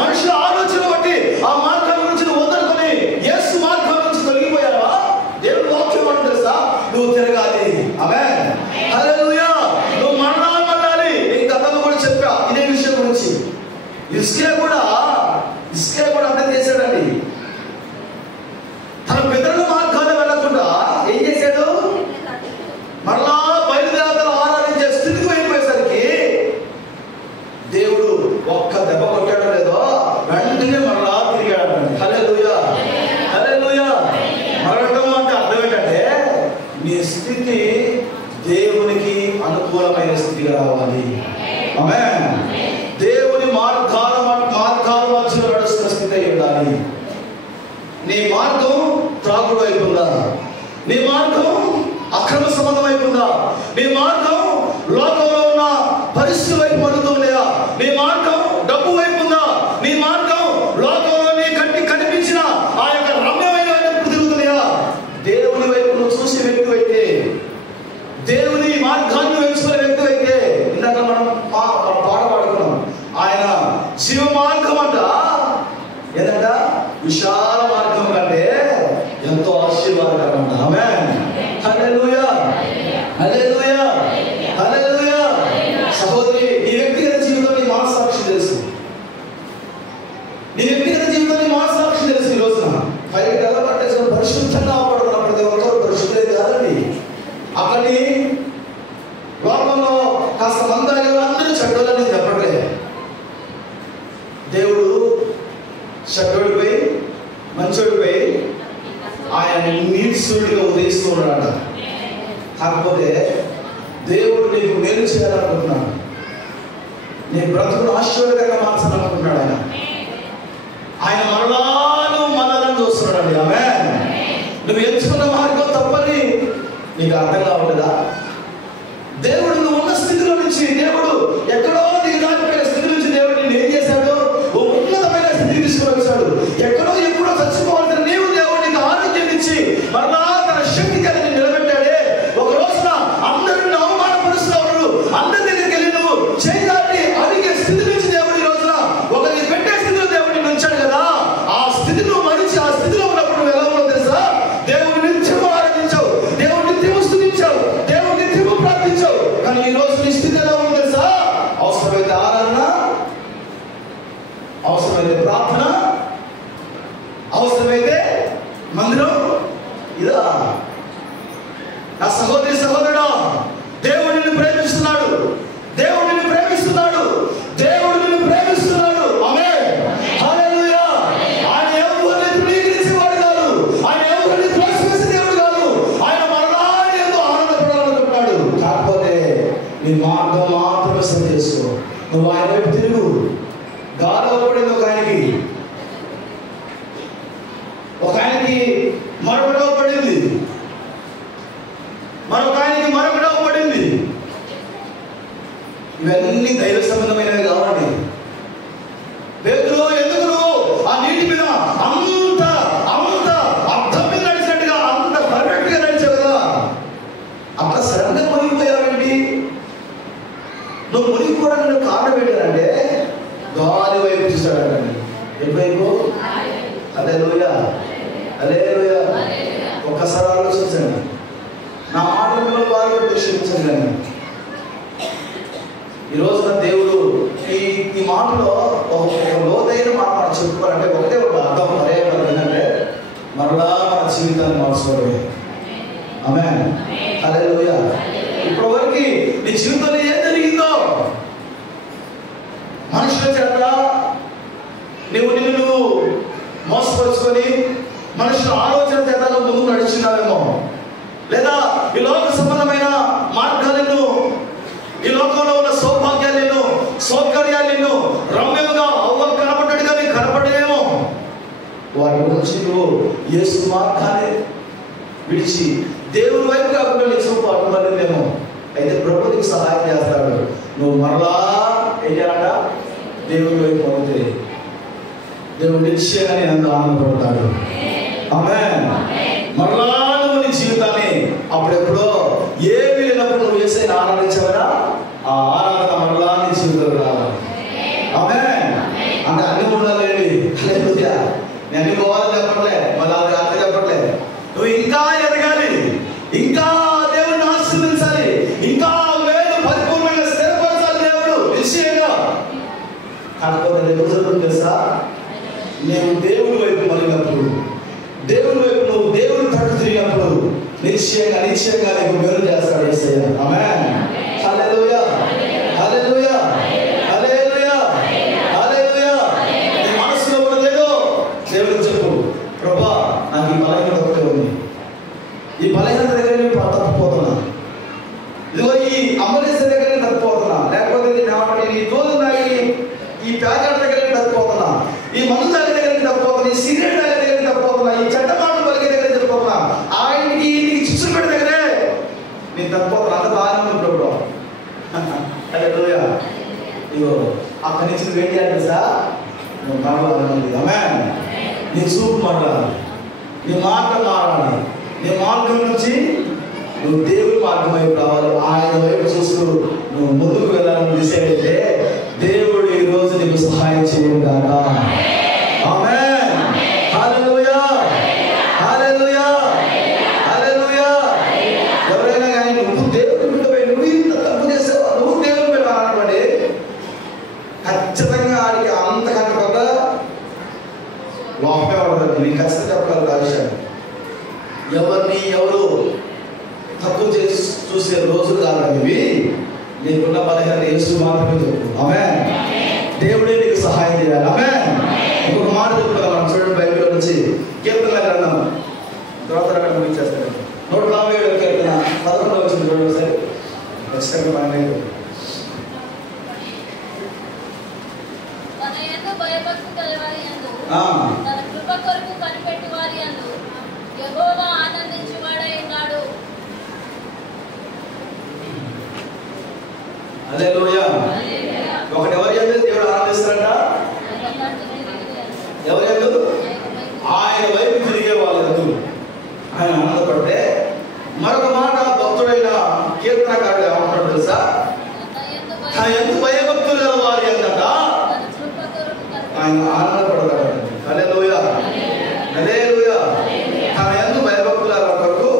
మనుషుల ఆలోచన బట్టి ఆ మార్గాన్ని గురించి నువ్వు వద్దనుకుని యేసు మార్గం నుంచి తొలగిపోయావా? దేవుడు వాక్యం అంటే తెలుసా, నువ్వు తిరగాలి. ఆమేన్ హల్లెలూయా. నువ్వు మళ్ళాలి. నేను గతంలో కూడా చెప్పా ఇదే విషయం గురించి. ఇస్కే కూడా అంతే చేశాడండి. తన పితరుల మార్గాలు వెళ్లకుండా ఏం చేశాడు? మరలా బయలుదేవతలు ఆరాధించే స్థితికి వెళ్ళిపోయేసరికి దేవుడు ఒక్క దెబ్బ కొట్టాడో లేదో వెంటనే మరలా తిరిగాడండి. హల్లెలూయా హల్లెలూయా. మరడం అంటే అర్థం ఏంటంటే నీ స్థితి దేవునికి అనుకూలమైన స్థితిగా రావాలి. ఆమేన్. దేవుని మార్గాల మధ్యలో నడుస్తున్న స్థితి అయి ఉండాలి. నీ మార్గం త్రాగుడు అయిపోయిందా? నీ మార్గం అక్రమ సంబంధం అయిపోయిందా? నీ మార్గం లోకంలో ఉన్న పరిస్థితుల వైపు పడుతుందా? నీ మార్గం డబ్బు వైపు ఉందా? నీ మార్గం లోకంలో నీ కంటికి కనిపించిన ఆ యొక్క రమ్యమైన వైపు తిరుగుతుందా? దేవుని వైపు నువ్వు చూసే వ్యక్తి అయితే, దేవుని మార్గాన్ని ఎంచుకునే వ్యక్తి అయితే, ఇందాక మనం పాట పాడుకున్నాం, ఆయన జీవ మార్గం అంట. ఏదంట? విశాల మార్గం కంటే ఎంతో ఆశీర్వాదకరం అంట. ఆమేన్ హల్లెలూయా హల్లెలూయా హల్లెలూయా. సహోదరి, నీ వ్యక్తిగత జీవితంలో నీ మనస్సాక్షి తెలుసు. నీ వ్యక్తిగత జీవితంలో నీ మనస్సాక్షి తెలుసు. ఈ రోజున పైకి తెల్లబట్టేసుకుని పరిశుద్ధంగా పడుతున్న ప్రతి ఒక్కరు పరిశుద్ధులే కాదండి. అక్కడి లోకంలో కాస్త మందాగి అందరూ చెడ్డోళ్ళని చెప్పట్లే. దేవుడు చెడ్డోడిపై మంచోడిపై ఆయన నీతిశూడిగా ఉదయిస్తూ ఉన్నాడ. కాకపోతే దేవుడు నీకు మేలు చేయాలనుకుంటున్నాడు. నీ బ్రతుకును ఆశీర్వాదకరంగా మార్చాలనుకుంటున్నాడు. ఆయన మరలాను మనలను చూస్తున్నాడు. ఆమేన్. నువ్వు ఎంచుకున్న మార్గం తప్పని నీకు అర్థం కావట్లేదా? దేవుడు నువ్వు ఉన్న స్థితిలో నుంచి, దేవుడు ఎక్కడో దిగజారిపోయిన స్థితి నుంచి దేవుడు నేను ఏం చేశాడు? ఓ ఉన్నతమైన స్థితికి తీసుకుని వచ్చాడు. ఎక్కడో ఎప్పుడో చచ్చిపోవాల్సిన నీవు దేవుడు నీకు ఆరోగ్యం ఇచ్చి మరలా తన శక్తి కలిగి నిలబెట్టాడే. ఒక రోజున అందరిని అవమానపరుస్తున్నారు, అందరి దగ్గరికి వెళ్ళి నువ్వు చేయాలి అడిగే స్థితి నుంచి దేవుడు ఈ రోజున ఒకరికి పెట్టే స్థితిలో దేవుడు నిన్ను ఉంచాడు కదా. ఆ స్థితి నువ్వు మరిచి ఆ స్థితిలో ఉన్నప్పుడు నువ్వు ఎలా ఉన్నావు తెలుసా? దేవుడు నిత్యము ఆరాధించావు, దేవుడు నిత్యము స్తుతించావు, దేవుడు నిత్యము ప్రార్థించావు. కానీ ఈ రోజు నీ స్థితి ఎలా ఉంది తెలుసా? అవసరమైతే ఆరాధన, అవసరమైతే ప్రార్థన, మందిరం ఇదా? నా సహోదరి సహోదరుడా, దేవుడు నిన్ను ప్రేమిస్తున్నాడు. దేవుడు నిన్ను ప్రేమిస్తున్నాడు. దేవుడు నిన్ను ప్రేమిస్తున్నాడు. ఆమేన్. హల్లెలూయా. ఆయన ఎవరిని తృణీకరించేవాడు కాదు. ఆయన ఎవరిని ద్వేషించే దేవుడు కాదు. ఆయన మరణాన్ని ఎంతో ఆనందపడాలనుకుంటున్నాడు. కాకపోతే నీ మార్గం మాత్రమే సరి చేసుకో. నువ్వు ఆయన వైపు తిరుగు. గాలవపడింది ఒక ఆయనకి మరొకటి పడింది, మరొక ఆయనకి మరొకటి పడింది. ఇవన్నీ దైవ సంబంధమైనవి కావండి. పేతురు ఎందుకు ఆ నీటి మీద అంత అంత అర్థం మీద నడిచినట్టుగా అంత పర్ఫెక్ట్ గా నడిచావు కదా, అట్లా సడన్ గా మునిగిపోయావేంటి? నువ్వు మునిగిపోవడానికి కారణం ఏంటంటే గాలి వైపు చూశాడండి. ఎటువైపు? హల్లెలూయా, హల్లెలూయా. ఒక్కసారి ఆలోచించండి. నా మాటలను వారు క్షమించండి. కానీ ఈరోజు దేవుడు ఈ మాటలో ఒక లోతైన మాట మనం చెప్పుకోవాలంటే ఒకటే ఒక అర్థం పర్యావరణం ఏంటంటే మరలా మన జీవితాన్ని మార్చుకోవడమే. ఆమేన్, హల్లెలూయా. ఇప్పటి వరకు నీ జీవితంలో ఏం జరిగిందో మనుషుల చేత నిన్ను మోసపరుచుకొని మనుషుల ఆలోచన చేత ముందుకు నడుచున్నావేమో, లేదా ఈ లోక సంబంధమైన మార్గాలను, ఈ లోకంలో ఉన్న సౌభాగ్యాలను, సౌకర్యాలను రమ్యంగా అవ్వ కనపడ్డట్టుగా నీకు కనపడలేమో. వారి గురించి నువ్వు యేసు మార్గాన్ని విడిచి దేవుని వైపు కాకుండా నీ చూపు అడ్డుపడలేమో. అయితే ప్రభు నీకు సహాయం చేస్తాడు. నువ్వు మరలా ఏం చేయాలంట? దేవుని వైపు అవుతే దేవుడు నిశ్చయంగా అంత ఆనందపడతాడు. ఆమేన్. మరలా నువ్వు నీ జీవితాన్ని అప్పుడెప్పుడో ఏమి లేనప్పుడు నువ్వు యేసుని ఆరాధించావరా, ఆ ఆరాధన మరలా నీ జీవితంలో రావాలి. ఆమేన్. అంటే అన్ని ఉండాలండి. హల్లెలూయా. నేను అన్ని పోవాలని చెప్పట్లే, మళ్ళీ అట్లా చెప్పట్లే. నువ్వు ఇంకా ఎదగాలి, ఇంకా దేవుడిని ఆశీర్వదించాలి, ఇంకా వేలు పరిపూర్ణంగా స్థిరపరచాలి దేవుడు నిశ్చయంగా. కాకపోతే రేపు జరుగుతుంది తెలుసా? నేను దేవుడి వైపు మళ్ళినప్పుడు, దేవుడి వైపు నువ్వు దేవుడి తట్టు తిరిగినప్పుడు నిశ్చయంగా నిశ్చయంగా నీకు మేలు చేస్తాడు యేసయ్య. ఆమేన్, హల్లెలూయా, హల్లెలూయా, హల్లెలూయా, హల్లెలూయా. నీ మనసులో ఉన్నదేదో దేవుడికి చెప్పు. ప్రభువా, నాకు ఈ బలహీనత ఒకటే ఉంది, ఈ బలహీనత దగ్గర నేను తప్పిపోతున్నా, ఇదిగో ఈ అమరేశ్వర దగ్గర నేను తప్పిపోతున్నా, లేకపోతే ఈ తోలు తాగి ఈ ప్యాకెట్ దగ్గర నేను తప్పిపోతున్నా, ఈ మందు తాగే దగ్గర నేను తప్పిపోతున్నా, ఈ సిగరెట్ తాగే దగ్గర నేను తప్పిపోతున్నా, ఈ చెడ్డ మాటలు పలికే దగ్గర తప్పిపోతున్నా, ఆయనకి ఇంటికి చిచ్చుపెట్టే దగ్గరే నేను తప్పిపోతున్నా. అంత బాగానే ఉంది ప్రభు. హల్లెలూయా. ఇగో అక్కడి నుంచి నువ్వు ఏం చేయాలి సార్? నువ్వు మాట్లాడాలి. ఆమేన్. నీ చూపు మాట్లాడాలి, నీ మాట మారాలి, నీ మార్గం నుంచి నువ్వు దేవుడి మార్గం వైపు రావాలి. ఆయన వైపు చూస్తూ నువ్వు ముందుకు వెళ్ళాలని డిసైడ్ అయితే దేవుడు ఈ రోజు నీకు సహాయం చేయను గాక. ఆమేన్, హల్లెలూయా, హల్లెలూయా, హల్లెలూయా. ఎవరైనా కానీ నువ్వు దేవుడి మీద నువ్వు ఇంత తప్పు చేసావా, నువ్వు దేవుడి మీద అన్నటువంటి ఖచ్చితంగా ఆడికి అంతకంటే కొత్త లోపే ఉండదు. నీకు ఖచ్చితంగా చెప్పగలరు ఆ విషయాన్ని. ఎవరిని ఎవరు తక్కువ చేసి చూసే రోజులు కాదు ఇవి. నీకున్న బలహీనత యేసు మాత్రమే చెప్పు. ఆమేన్. దేవుడే నీకు సహాయం చేయాలి. ఆమేన్. ఇంకొక మాట చెప్తాను మనం చూడండి బైబిల్లో నుంచి కీర్తన గ్రంథం తర్వాత ముగించేస్తాను. 147 కీర్తన 11 వచ్చింది చూడండి ఒకసారి. ఖచ్చితంగా మనమే తన యందు భయభక్తి కలవారి యందు తన కృప కొరకు కనిపెట్టు వారి యందు యెహోవా ఆనందించువాడై ఉన్నాడు. హల్లెలూయా. ఒకటి ఎవరి యందు దేవుడు ఆనందిస్తాడంట? ఎవరి యందు? ఆయన వైపు తిరిగే వాళ్ళ యందు ఆయన ఆనందపడితే. మరొక మాట భక్తుడైన కీర్తనకారుడు ఏమంటాడు తెలుసా? తన యందు భయభక్తులు గల వారి యందట ఆయన ఆనందపడతాడు. హల్లెలూయా, హల్లెలూయా. తన యందు భయభక్తుల కొరకు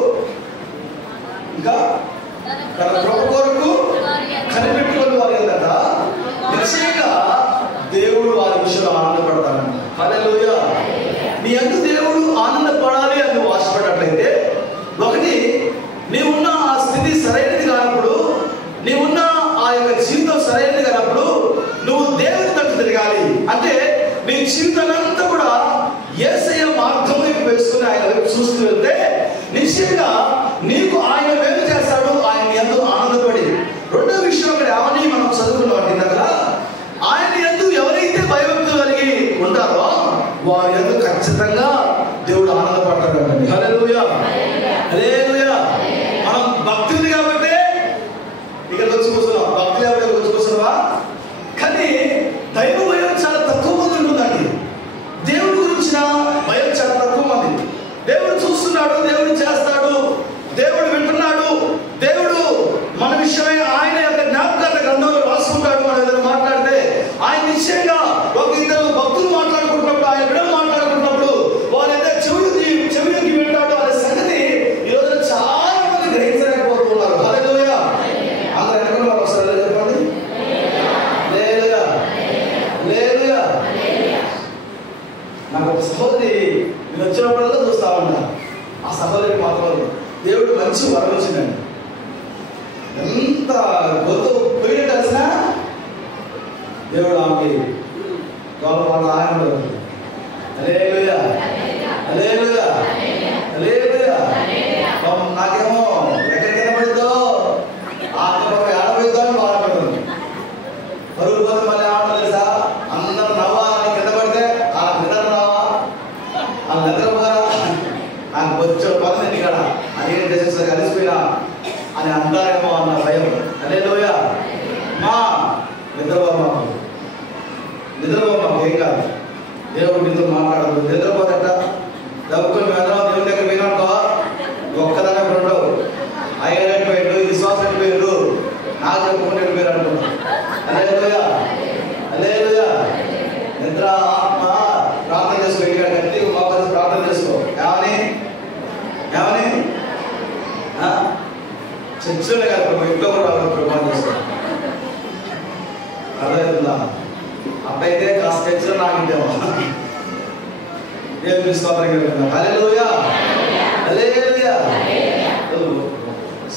ఇంకా తన కృప కొరకు కనిపెట్టుకుని వారి యందట నిశ్చయంగా దేవుడు వారి విషయంలో ఆనందపడతాడు. హల్లెలూయా. నీ యందు దేవుడు ఆనందపడాలి చూస్తూ వెళ్తే నిశ్చయంగా నీకు ఆయన మేలు చేస్తాడు, ఆయన యందు ఆనందపడి. రెండో విషయం అక్కడ అవన్నీ మనం చదువుకున్నాం దగ్గర, ఆయన యందు ఎవరైతే భయభక్తులు కలిగి ఉంటారో వారి యందు ఖచ్చితంగా దేవుడు ఆనందపడతాడు. హల్లెలూయా, హల్లెలూయా. మనం భక్తులు కాబట్టి ఇక్కడికి వచ్చి కూర్చున్నాం, భక్తులు కాబట్టి వచ్చి కూర్చున్నావా? కానీ దైవ భయం చాలా తక్కువ మంది ఉంటుందండి. దేవుడి గురించిన భయం చాలా తక్కువ మంది. దేవుడు చూస్తున్నాడు, దేవుడు చేస్తాడు, దేవుడు వింటున్నాడు, దేవుడు మన విషయమై ఆయన యొక్క జ్ఞాపకాల గ్రంథంలో రాసుకుంటాడు మనం ఏదైనా మాట్లాడితే. ఆయన నిశ్చయంగా ఒక ఇద్దరు భక్తులు మాట్లాడుకుంటున్నప్పుడు, ఆయన బిడ్డలు మాట్లాడుకుంటున్నప్పుడు వారైతే చెవికి వింటాడు అనే సంగతి ఈ రోజున చాలా మంది గ్రహించలేకపోతున్నారు. హల్లెలూయా. అందరూ ఎక్కడ వాళ్ళు ఒకసారి చెప్పండి. హల్లెలూయా, హల్లెలూయా. నాకు ఒక సహోదరి నేను వచ్చినప్పుడల్లా చూస్తా ఉన్నా. ఆ సహోదరికి మాత్రం దేవుడు మంచి వరం వచ్చిందండి. ఎంత గొంతు పోయిన కలిసినా దేవుడు ఆమెకి వాళ్ళ ఆయన హల్లెలూయా, హల్లెలూయా, హల్లెలూయా. నాకేమో ఎక్కడ కింద పడిద్దో ఆ ఏడబడిద్దో అని బాధపడుతుంది. పరుగు పోతే మళ్ళీ ఆడటం తెలుసా, అందరూ నవ్వాలని కింద పడితే ఆ నిద్ర రావా, ఆ నిద్రపోరా, నాకు వచ్చే పని ఇక్కడ అడిగిన చేసేసరికి అలిసిపోయినా అని అంటారేమో అన్న భయం. హల్లెలూయా. మా నిద్రపోమాకు ఏం కాదు, దేవుడు మీతో మాట్లాడదు. నిద్రపోతట డబ్బుకొని వెళ్దాం దేవుడి దగ్గర పోయినాకో ఒక్కదానే ఉండవు. అయ్యారు వెళ్ళిపోయాడు, విశ్వాసం వెళ్ళిపోయాడు, నాకు చెప్పుకుంటూ వెళ్ళిపోయారు అనుకున్నాను. హల్లెలూయా, హల్లెలూయా. నిద్ర ఆత్మ ప్రార్థన చేసుకో, ఇక్కడ గట్టి మోకాలు ప్రార్థన చేసుకో. ఏమని చర్చలే కాదు, ఇంట్లో కూడా ప్రార్థన చేసుకో. అర్థమవుతుందా? అప్పుడైతే కాస్త చర్చలు నాకిందేమో. దేవుని స్తోత్రం కలుగుతుంది. హల్లెలూయా, హల్లెలూయా.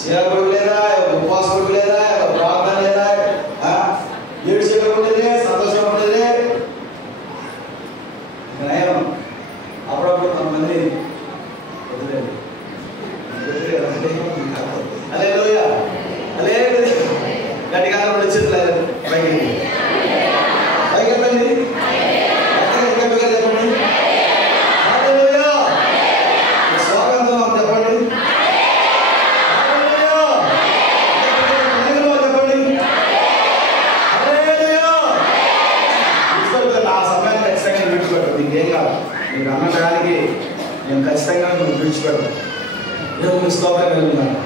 సేవకుడు లేదా, ఉపవాసకుడు లేదా, ప్రార్థన లేదా, ఏడు ఉండేది, సంతోషం ఉండేది. నయం అప్పుడప్పుడు కొంతమంది హల్లెలూయా, హల్లెలూయా. గట్టిగా రెండు చేతులు పైకి పైకెత్తండి, చెప్పండి హల్లెలూయా. స్వాగతం చెప్పండి హల్లెలూయా, చెప్పండి హల్లెలూయా. ఆ సమయాన్ని ఖచ్చితంగా విడిచిపెట్టదు. ఇంకేం కాదు, మీకు అన్నడానికి నేను ఖచ్చితంగా విడిచిపెడతాను. దేవుని స్తోత్రం కలుగుతున్నాను.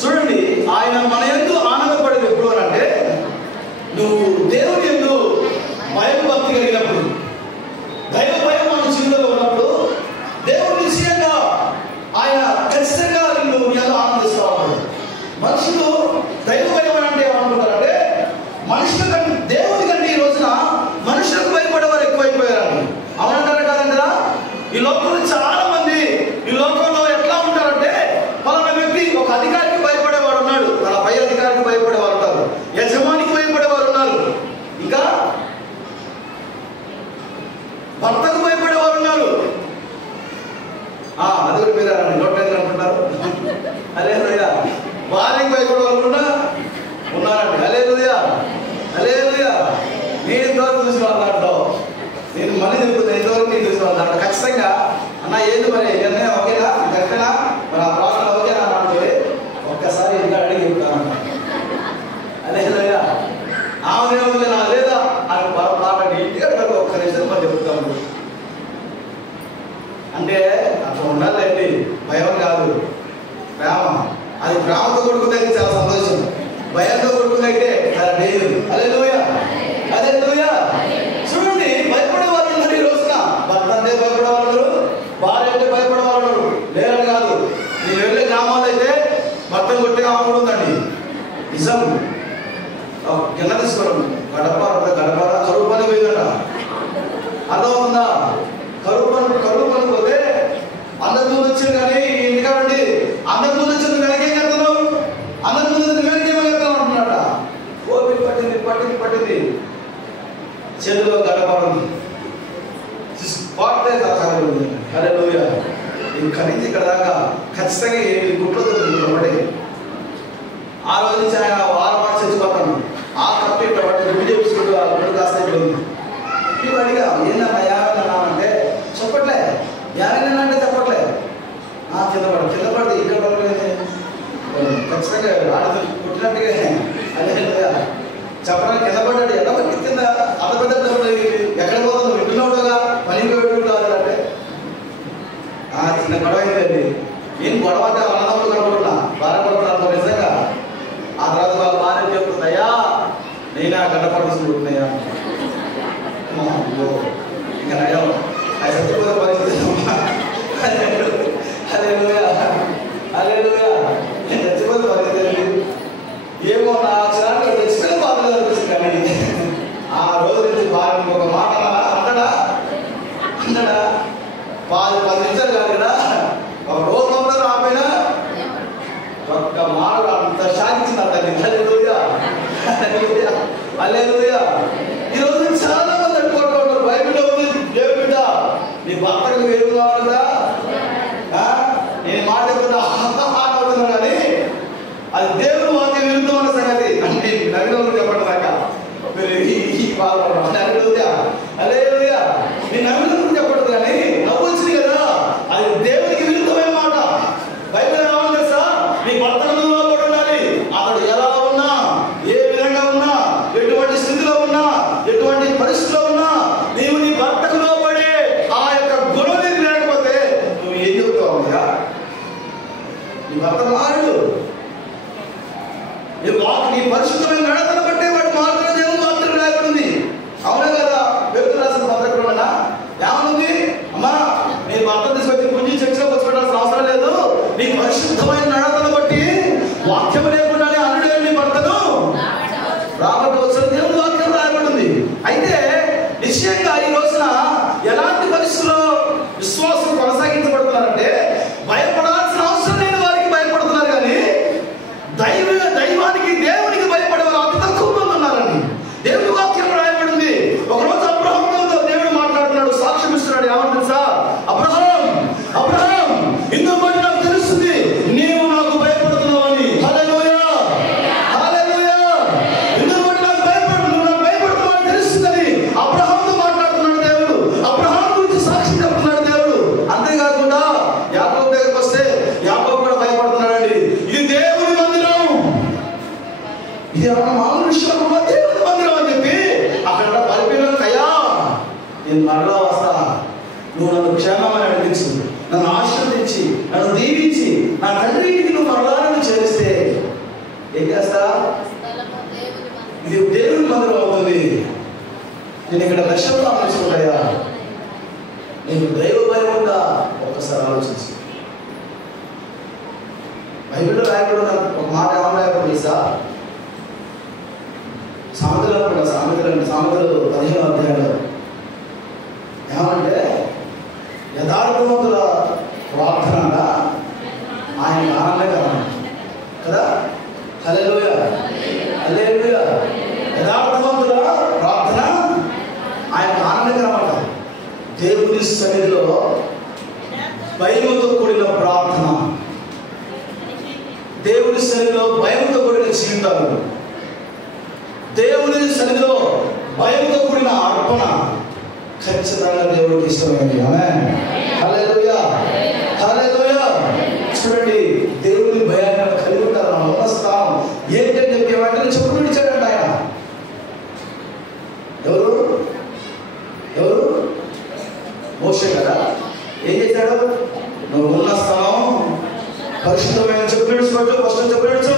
చూడండి, ఆయన మన యందు ఆనందపడేది ఎప్పుడు అంటే నువ్వు దేవుని యందు భయభక్తి కలిగినప్పుడు, దైవ భయం మన జీవితంలో ఉన్నప్పుడు దేవుడు నిశ్చయంగా ఆయన ఖచ్చితంగా నిన్ను యందు ఆనందిస్తూ ఉంటాడు. మనుషులు దైవ భయం అంటే ఏమనుకుంటారంటే మనుషుల కంటే దేవుడి కంటే ఈ రోజున మనుషులకు భయపడేవారు ఎక్కువైపోయారండి. అవునంటారా కాదంటారా? ఈ లోకంలో చాలా మంది ఈ లోకంలో ఎట్లా ఉంటారంటే పలానా వ్యక్తి ఒక అధికారికి భయపడేవాడు ఉన్నాడు, తన పై అధికారికి భయపడేవారు ఉంటారు, యజమానికి భయపడేవారు ఉన్నారు, ఇంకా భర్తకు భయపడేవారు ఉన్నారు. అది కూడా మీరు నోట్ అనుకుంటారు. హల్లెలూయా. భార్యకి భయపడేవారు కూడా ఉన్నారండి. హల్లెలూయా, హల్లెలూయా. నేను ఇంతవరకు చూసి వాళ్ళంటావు, నేను మళ్ళీ చెప్తున్నా, ఇంతవరకు నేను చూసి వాళ్ళంట. ఖచ్చితంగా అన్న ఏది మరి నిర్ణయం ఓకేనా, కరెక్టేనా, మరి ఆ ప్రార్థన ఓకేనా అంటే ఒక్కసారి ఇంకా అడిగి చెప్తానంట. హల్లెలూయా. ఆమె నా లేదా అని మాట్లాడి ఇంటికి ఒక్క నిమిషం మరి చెప్తాము. అంటే అట్లా ఉండాలండి, భయం కాదు, ప్రేమ. అది ప్రేమతో కొడుకుదైతే చాలా సంతోషం, భయంతో కొడుకుదైతే చాలా డేంజర్. హల్లెలూయా, హల్లెలూయా. చూడండి, భయపడే వాళ్ళు ఉన్నారు ఈ రోజున. భర్త అంటే భయపడే వాళ్ళు ఉన్నారు, భార్య అంటే భయపడే వాళ్ళు ఉన్నారు. లేరని కాదు, నేను వెళ్ళే గ్రామాలు అయితే భర్తను కొట్టే ఆమె కూడా ఉందండి. నిజం. కింద తీసుకోవడం గడప కరువు పని పోయిందట. అర్థమవుతుందా? కరువు పని పోతే అందరి ముందు వచ్చింది కానీ ఇంటికాడండి, అందరి ముందు వచ్చింది వెనకేం చేస్తున్నావు, అందరి ముందు వెనకేమో చేస్తాను అంటున్నాడ. ఓపిక పట్టింది. చేతులు ఇక్కడి నుంచి ఇక్కడ దాకా ఖచ్చితంగా 8 గుట్లతో తిరుగుతాడు. ఆ రోజు నుంచి ఆయన వారం వారం చచ్చిపోతాను. ఆ తప్పు ఇక్కడ పట్టి గుడి చేసుకుంటూ ఆ గుడి కాస్త అయిపోయింది. నువ్వు అడిగా ఏంటన్నా 50 అంటే చెప్పట్లే, 50 అంటే చెప్పట్లే. కింద పడితే ఇక్కడ పడలేదు ఖచ్చితంగా ఆడది పుట్టినట్టుగా అదే చెప్పడానికి కింద పడ్డాడు. ఎలా పడి కింద అంత పెద్ద ఎక్కడ పోతుందో వింటున్నావుగా పని పెట్టుకుంటారు అంటే చిన్న గొడవ అయిందండి. ఏం గొడవ అంటే అన్నదమ్ములు కనపడుతున్నా బాధపడుతున్నారు నిజంగా. ఆ తర్వాత వాళ్ళు బాగా చెప్తుందయ్యా నేనే ఆ గడ్డ పడుతున్నాయా ఇంకా నయ్యా అది చచ్చిపోతే పరిస్థితి అదే నేను చచ్చిపోతే పరిస్థితి ఏమో నా క్షణానికి చచ్చిపోయిన బాధలు అనిపిస్తుంది. కానీ ఆ రోజు నుంచి బాగా ఒక మాట అంటాడా 10 నిమిషాలు కాదు కదా, ఒక రోజు లోపల రాపోయినా ఒక్క మాట అంత సాధించింది తల్లి. హల్లెలూయా. ఈ రోజు చాలా మంది అనుకుంటూ ఉంటారు బైబిల్లో ఉంది దేవుడి బిడ్డ నీ భర్తకు వేరు కావాలదా నేను మాట చెప్తున్నా అవుతున్నాను కానీ అది దేవుడు వాక్య విరుద్ధం అన్న సంగతి అంటే నగరంలో చెప్పండి దాకా మీరు ఈ బాధపడడం హల్లెలూయా. నేను నగరం చెప్పడదు కానీ నవ్వు వచ్చింది కదా, అది దేవుడికి విరుద్ధమైన మాట. బైబిల్ ఏమన్నా తెలుసా, నీ భర్తకు కూడా ఉండాలి. అతడు ఎలా ఉన్నా, ఏ విధంగా ఉన్నా, ఎటువంటి స్థితిలో ఉన్నా, ఎటువంటి పరిస్థితిలో ఉన్నా, నీవు నీ భర్తకు లోబడే ఆ యొక్క గుణం నీకు లేకపోతే నువ్వు ఏం చెప్తావు? నీ భర్త మారు నీ పరిశుద్ధమైన నడతను బట్టే వాడు మాత్రమే దేవుడు మాత్రమే రాయబడింది. అవునా కదా? పేరు రాసిన పత్రికలో ఏమనుంది? అమ్మా నీ భర్త తీసుకొచ్చి పుంజి చర్చలో వచ్చి అవసరం లేదు, నీ పరిశుద్ధమైన నడతను బట్టి వాక్యం లేకుండానే అల్లుడే నీ భర్తను రాబట్టి వచ్చిన దేవుడు వాక్యం రాయబడింది. అయితే నిశ్చయంగా ఈ రోజున ఎలాంటి పరిస్థితుల్లో విశ్వాసం కొనసాగించబడుతున్నారంటే భయపడాల్సిన అవసరం లేని వారికి భయపడుతున్నారు కానీ దైవానికి దేవునికి భయపడే వారు అతి తక్కువ మంది ఉన్నారండి. దేవుడి వాక్యం రాయబడింది. ఒకరోజు అబ్రహాముతో దేవుడు మాట్లాడుతున్నాడు, సాక్ష్యం ఇస్తున్నాడు. ఏమని తెలుసా? అబ్రహాం అబ్రహాం ఇందుకు బట్టి నాకు తెలుస్తుంది నీవు నాకు భయపడుతున్నావు అని. హల్లెలూయా హల్లెలూయా. ఇందుకు బట్టి నాకు భయపడుతున్నావు అని తెలుస్తుందని అబ్రహాంతో మాట్లాడుతున్నాడు దేవుడు. అబ్రహాం గురించి సాక్ష్యం చెప్తున్నాడు దేవుడు. అంతేకాకుండా యాకోబు దగ్గరికి వస్తే యాకోబు కూడా భయపడుతున్నాడండి. ఇది దేవుని మందిరం, ఇది మామూలు విషయం, దేవుని మందిరం అని చెప్పి అక్కడ పరిపీలన అయ్యా నేను మరలా వస్తా, నువ్వు నన్ను క్షేమమని అనిపించు, నన్ను ఆశీర్వదించి నన్ను దీవించి నా తండ్రి ఇంటికి నువ్వు మరలా నన్ను చేస్తే ఏం చేస్తా? ఇది దేవుని మందిరం అవుతుంది. నేను ఇక్కడ దర్శనంలో ఆలోచించుకుంటాయా? నీకు దైవ భయం ఉందా? ఒక్కసారి ఆలోచించు. బైబిల్లో రాయబడిన ఒక మాట ఏమన్నా రాయబడి తెలుసా? సామెతలు 15వ అధ్యాయంలో ఏమంటే యథార్థవంతుల ప్రార్థన ఆయన ఆనందకరం కదా. హల్లెలూయా హల్లెలూయా. యథార్థవంతుల ప్రార్థన ఆయన ఆనందకరం అంట. దేవుని సన్నిధిలో భయముతో కూడిన ప్రార్థన, దేవుని సన్నిధిలో భయంతో కూడిన జీవితాలు, దేవుని సన్నిధిలో భయంతో కూడిన అర్పణ ఖచ్చితంగా దేవుడికి ఇష్టమైంది. ఆమేన్ హల్లెలూయా హల్లెలూయా. చూడండి దేవుని భయాన్ని కలిగి ఉంటారు. ఉన్న స్థానం ఏంటని చెప్పి వెంటనే చెప్పు విడిచాడంట ఆయన. ఎవరు మోషే కదా. ఏం చేశాడు? నువ్వు ఉన్న స్థలం పరిశుద్ధమైన చెప్పు విడుచుకోవచ్చు, ఫస్ట్ చెప్పు విడుచు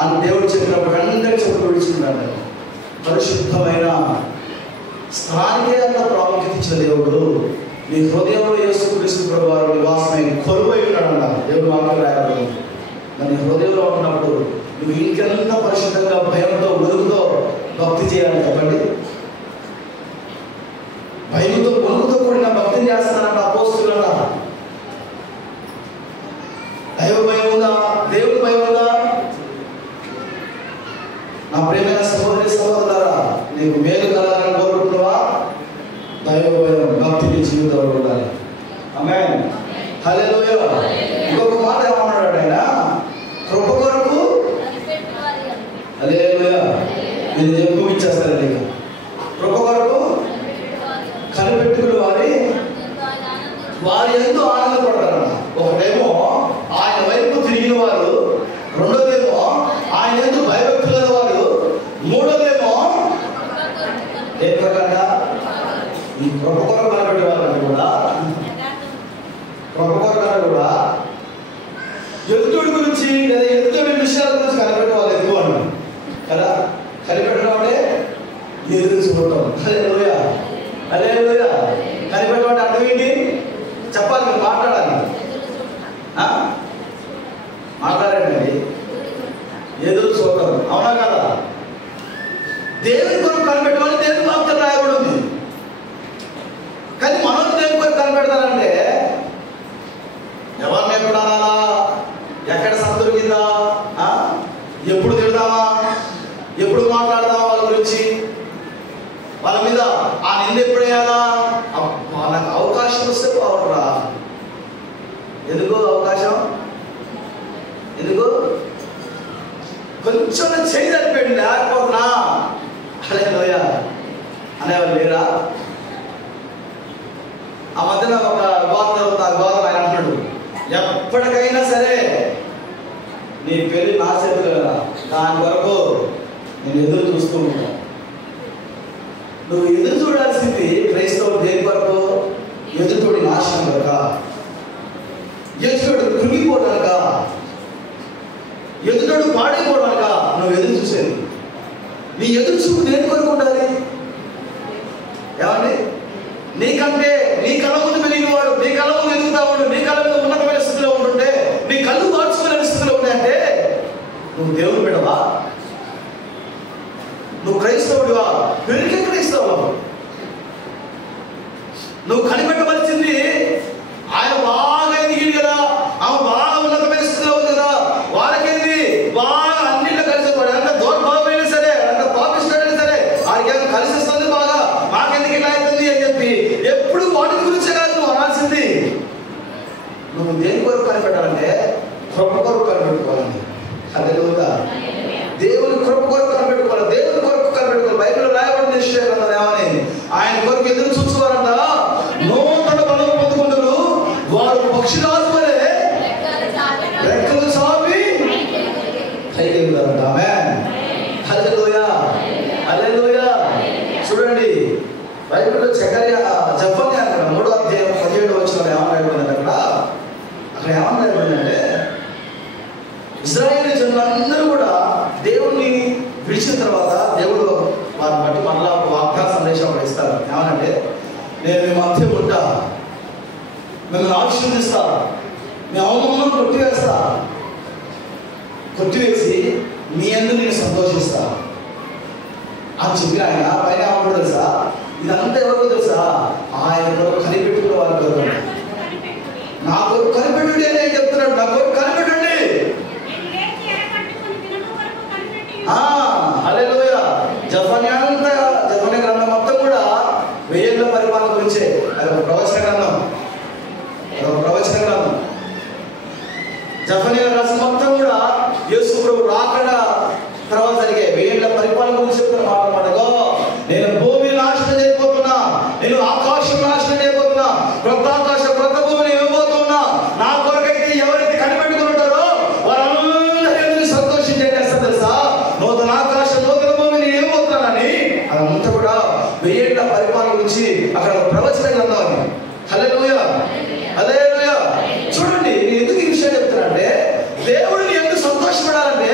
అని దేవుడు చెప్పినప్పుడు వెంటనే చెప్పు విడుచుకున్నాడు. పరిశుద్ధమైన స్థానికే అంత ప్రాముఖ్యత ఇచ్చిన దేవుడు నీ హృదయంలో యేసుక్రీస్తు ప్రభువారు నివాసమై కొలువై ఉన్నాడంట. దేవుడు మాటలు రాయబడింది. నీ హృదయంలో ఉన్నప్పుడు నువ్వు ఇంకెంత పరిశుద్ధంగా భయంతో వణుకుతో భక్తి చేయాలి చెప్పండి. భయంతో వణుకుతో కూడిన భక్తిని చేస్తానంట అపోస్తులుగా. దైవ భయం ఉందా? దేవుడి భయం ఉందా? నా ప్రియమైన సహోదరి సహోదరులారా, నీకు మేలు కలగాలని కోరుకుంటున్నావా? దైవ భయం భక్తిని జీవితంలో ఉండాలి. ఆమేన్. హల్లెలూయా. ఇంకొక మాట ఏమన్నాడు ఆయన? కృప కొరకు. హల్లెలూయా. నేను ఎక్కువ ఇచ్చేస్తానండి. కృప కొరకు కనిపెట్టుకుని వారి ఎంతో ఆనందపడతారన్న. ఒకటేమో ఆయన వైపు తిరిగిన వారు, రెండోదేమో ఆయన ఎందు భయభక్తులు గల వారు, మూడోదేమో ఏ ప్రకారంగా ఈ కృప కొరకు కనిపెట్టే వాళ్ళని కూడా కృప కొరకు కూడా ఎదుటి గురించి లేదా ఎదుటి విషయాల గురించి కనిపెట్టే వాళ్ళు ఎక్కువ అన్నారు కదా. కనిపెట్టడం ఎదురు చూడటం. హల్లెలూయా. హల్లెలూయా. కనిపెట్టడం అంటే అర్థం ఏంటి చెప్పాలి, మీరు మాట్లాడాలి. మాట్లాడండి. ఎదురు చూడటం, అవునా కదా? దేవుని కొరకు కనిపెట్టమని దేవుని వాక్యం రాయబడి ఉంది. కానీ మనం దేవుని కొరకు కనిపెడతారంటే ఎవరిని ఎప్పుడు అనాలా, ఎక్కడ సంతృప్తిందా, ఎప్పుడు తిడదామా, ఎప్పుడు మాట్లాడదామా వాళ్ళ గురించి, వాళ్ళ మీద ఆ నింద ఎప్పుడు వేయాలా, నాకు అవకాశం వస్తే పోవడరా. ఎందుకు అవకాశం? ఎందుకు? కొంచెం చేయి సరిపోయింది లేకపోతున్నా హల్లెలూయా అనేవాళ్ళు లేరా? ఆ మధ్యన ఒక గోదావరి ఆయన అంటున్నాడు, ఎప్పటికైనా సరే నీ పెళ్ళి నా చేతులు కదా, దాని వరకు నేను ఎదురు చూస్తూ ఉంటాను. నువ్వు ఎదురు చూడాల్సింది క్రైస్తవుడు దేని వరకు? ఎదుటోడి నాశనం కనుక, ఎదుటోడు కృంగిపోవడానిక, ఎదుటోడు పాడైపోవడానిక నువ్వు ఎదురు చూసేది. నీ ఎదురు చూపు దేని వరకు ఉండాలి? ఏమండి? నీకంటే నీ కళ్ళ ముందు పెరిగిన వాడు, నీ కళ్ళ ముందు ఎదుగుతావాడు, నీ కళ్ళ మీద ఉన్నతమైన స్థితిలో ఉంటుంటే, నీ కళ్ళు మార్చుకునే స్థితిలో ఉన్నాయంటే నువ్వు దేవుడు బిడ్డవా? నువ్వు క్రైస్తవుడివా? పెరిగే క్రైస్తవుడు. నువ్వు కనిపెట్టవలసింది ఆయన బాగా ఎదిగింది కదా, ఆమె బాగా ఉన్నతమైన స్థితిలో ఉంది కదా, వాళ్ళకేంది బాగా అన్నింటిలో కలిసిపోయాడు. అంత దౌర్భాగ్యమైనా సరే, అంత పాపిస్తాడైనా సరే, ఆడికి కలిసి వస్తుంది బాగా, మాకెందుకు ఇలా అవుతుంది అని చెప్పి ఎప్పుడు వాటి గురించే కాదు నువ్వు అనాల్సింది. నువ్వు దేని కొరకు కనిపెట్టాలంటే కృప కొరకు కనిపెట్టుకోవాలండి. హల్లెలూయా. దేవుని కృప కొరకు కనిపెట్టుకోవాలి, దేవుని కొరకు కనిపెట్టుకోవాలి. బైబిల్లో రాయబడిన నిశ్చయం కదా ఏమని? ఆయన కొరకు ఎదురు చూసుకోవాలంట. నూతన బలం పొందుకుంటారు వారు పక్షిరాజు వలె రెక్కలు చాపి పైకి ఎగురుతారంట. ఆమేన్. హల్లెలూయా. హల్లెలూయా. చూడండి బైబిల్లో జెఫన్యా అక్కడ 3వ అధ్యాయం 17వ వచనంలో ఏమని రాయబడిందంటే, అక్కడ ఏమని రాయబడిందంటే, ఇశ్రాయేలు జనులందరూ కూడా దేవుణ్ణి విడిచిన తర్వాత దేవుడు వారిని బట్టి మళ్ళా ఒక వాగ్దాన సందేశం కూడా ఇస్తారు. ఏమనంటే, నేను మీ మధ్య ఉంటా, మిమ్మల్ని ఆశీర్వదిస్తా, మీ అవమానం కొట్టివేసి మీ యందు నేను సంతోషిస్తా అని చెప్పి ఆయన పైన ఏమంటాడు తెలుసా? ఇదంతా ఎవరికో తెలుసా? ఆయన కొరకు కనిపెట్టుకున్న వారి కొరకు. నా కొరకు కనిపెట్టండి అని చెప్తున్నాడు. నా కొరకు కనిపెట్టండి. హల్లెలూయా. జెఫన్యా గ్రంథం మొత్తం కూడా 1000 ఏళ్ల పరిపాలన గురించే. అది ఒక ప్రవచన గ్రంథం. జెఫన్యా రాసిన మొత్తం కూడా యేసు ప్రభు రాకడ తర్వాత జరిగే 1000 ఏళ్ల పరిపాలన గురించి చెప్తున్న మాట్లాడగో, నేను భూమి నాశనం చేయబోతున్నా, నేను ఆకాశం నాశనం చేయబోతున్నా, క్రొత్త ఆకాశం క్రొత్త భూమిని ఇవ్వబోతున్నా. నా కొరకైతే ఎవరైతే కనిపెట్టుకుని ఉంటారో వారందరూ సంతోషించండి. అసలు తెలుసా? నూతన ఆకాశం నూతన భూమిని ఇవ్వబోతున్నానని అదంతా కూడా 1000 ఏళ్ల పరిపాలన గురించి అక్కడ ప్రవచన గ్రంథం అని. హల్లెలూయా. హల్లెలూయా. చూడండి నేను ఎందుకు ఈ విషయం చెప్తున్నా, దేవుడిని ఎందుకు సంతోషపడాలంటే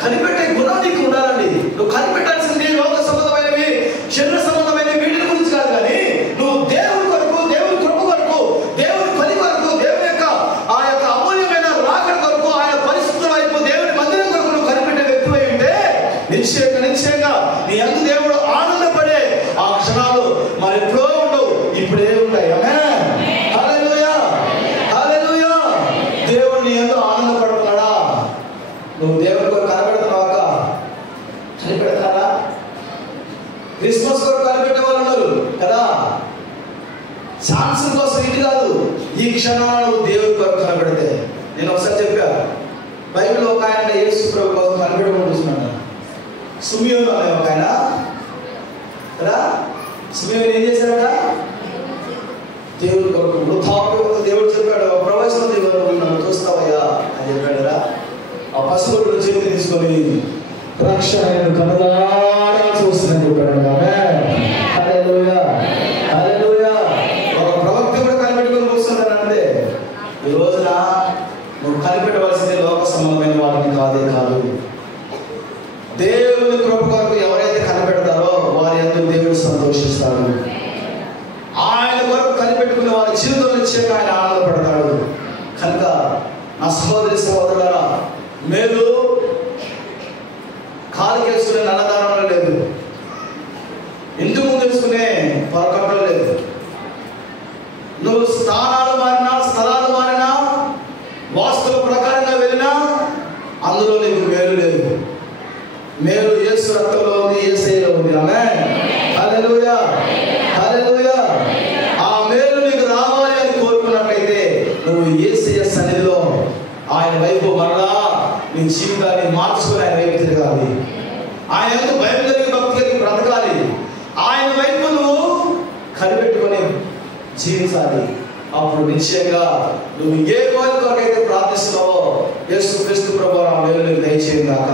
కనిపెట్టే గుణం నీకు ఉండాలండి. నువ్వు కనిపెట్టాల్సింది లోక సంబంధమైనవి, శరీర సంబంధమైనవి వీటి గురించి కాదు, కానీ నువ్వు దేవుని కొరకు, దేవుని కృప కొరకు, దేవుని పని కొరకు, దేవుని యొక్క ఆ యొక్క అమూల్యమైన రాకడ కొరకు, ఆయన పరిస్థితుల వైపు, దేవుని మందిరం కొరకు నువ్వు కనిపెట్టే వ్యక్తివై ఉంటే నిశ్చయంగా నీ యందు దేవుడు ఆనందపడే ఆ క్షణాలు మరి ఎప్పుడో ఉండవు, ఇప్పుడే ఉంటాయి. ఆమేన్. హల్లెలూయా. నువ్వు దేవుడి కొరకు కనబడితే, నేను ఒకసారి చెప్పా, బైబిల్లో ఒక ఆయన యేసు ప్రభు కోసం కనబడమని చూస్తున్నాడు. సిమియోను అనే ఒక ఆయన కదా, సిమియోను ఏం చేశాడట? దేవుడి కొరకు వృద్ధాప్య దేవుడు చెప్పాడు, ప్రవచన దేవుడు నన్ను చూస్తావయ్యా అని చెప్పాడు కదా. ఆ పసిగుడ్డు చేతి తీసుకొని రక్షణ కనులారా చూస్తుందని చెప్పాడు. హల్లెలూయా, హల్లెలూయా. ఒక ప్రవక్త కూడా కనిపెట్టుకొని కూర్చుంటానంటే, ఈ రోజున నువ్వు కనిపెట్టవలసింది లోక సంబంధమైన వాటిని కాదే కాదు. దేవుని కృప కొరకు ఎవరైతే కనిపెడతారో వారి యందు దేవుడు సంతోషిస్తాడు. ఆయన కొరకు కనిపెట్టుకునే వారి జీవితంలో ఇచ్చాక ఆయన ఆనందపడతాడు. కనుక నా సహోదరి సహోదరులారా, మేలు కాలుకేసుకునే నల్లదారంలో లేదు, ఇంటి ముందు వేసుకునే పొరకట్లో లేదు. నువ్వు స్థానాలు మారినా, స్థలాలు మారినా, వాస్తుల ప్రకారంగా వెళ్ళినా అందులో నీకు మేలు లేదు. మేలు యేసు రక్తంలో ఉంది, యేసయ్యలో ఉంది. ఆమేన్, హల్లెలూయా, హల్లెలూయా. ఆ మేలు నీకు రావాలి అని కోరుకున్నట్లయితే నువ్వు యేసయ్య సన్నిధిలో ఆయన వైపు మరలా నీ జీవితాన్ని మార్చుకుని ఆయన వైపు తిరగాలి. ఆయన ఎందు భయం కలిగి, భక్తి కలిగి బ్రతకాలి. ఆయన వైపు నువ్వు కనిపెట్టుకొని జీవించాలి. అప్పుడు నిశ్చయంగా నువ్వు ఏ కోరిక కొరకైతే ప్రార్థిస్తున్నావో యేసు క్రీస్తు ప్రభువు ఆ మేలు నీకు దయచేయను గాక.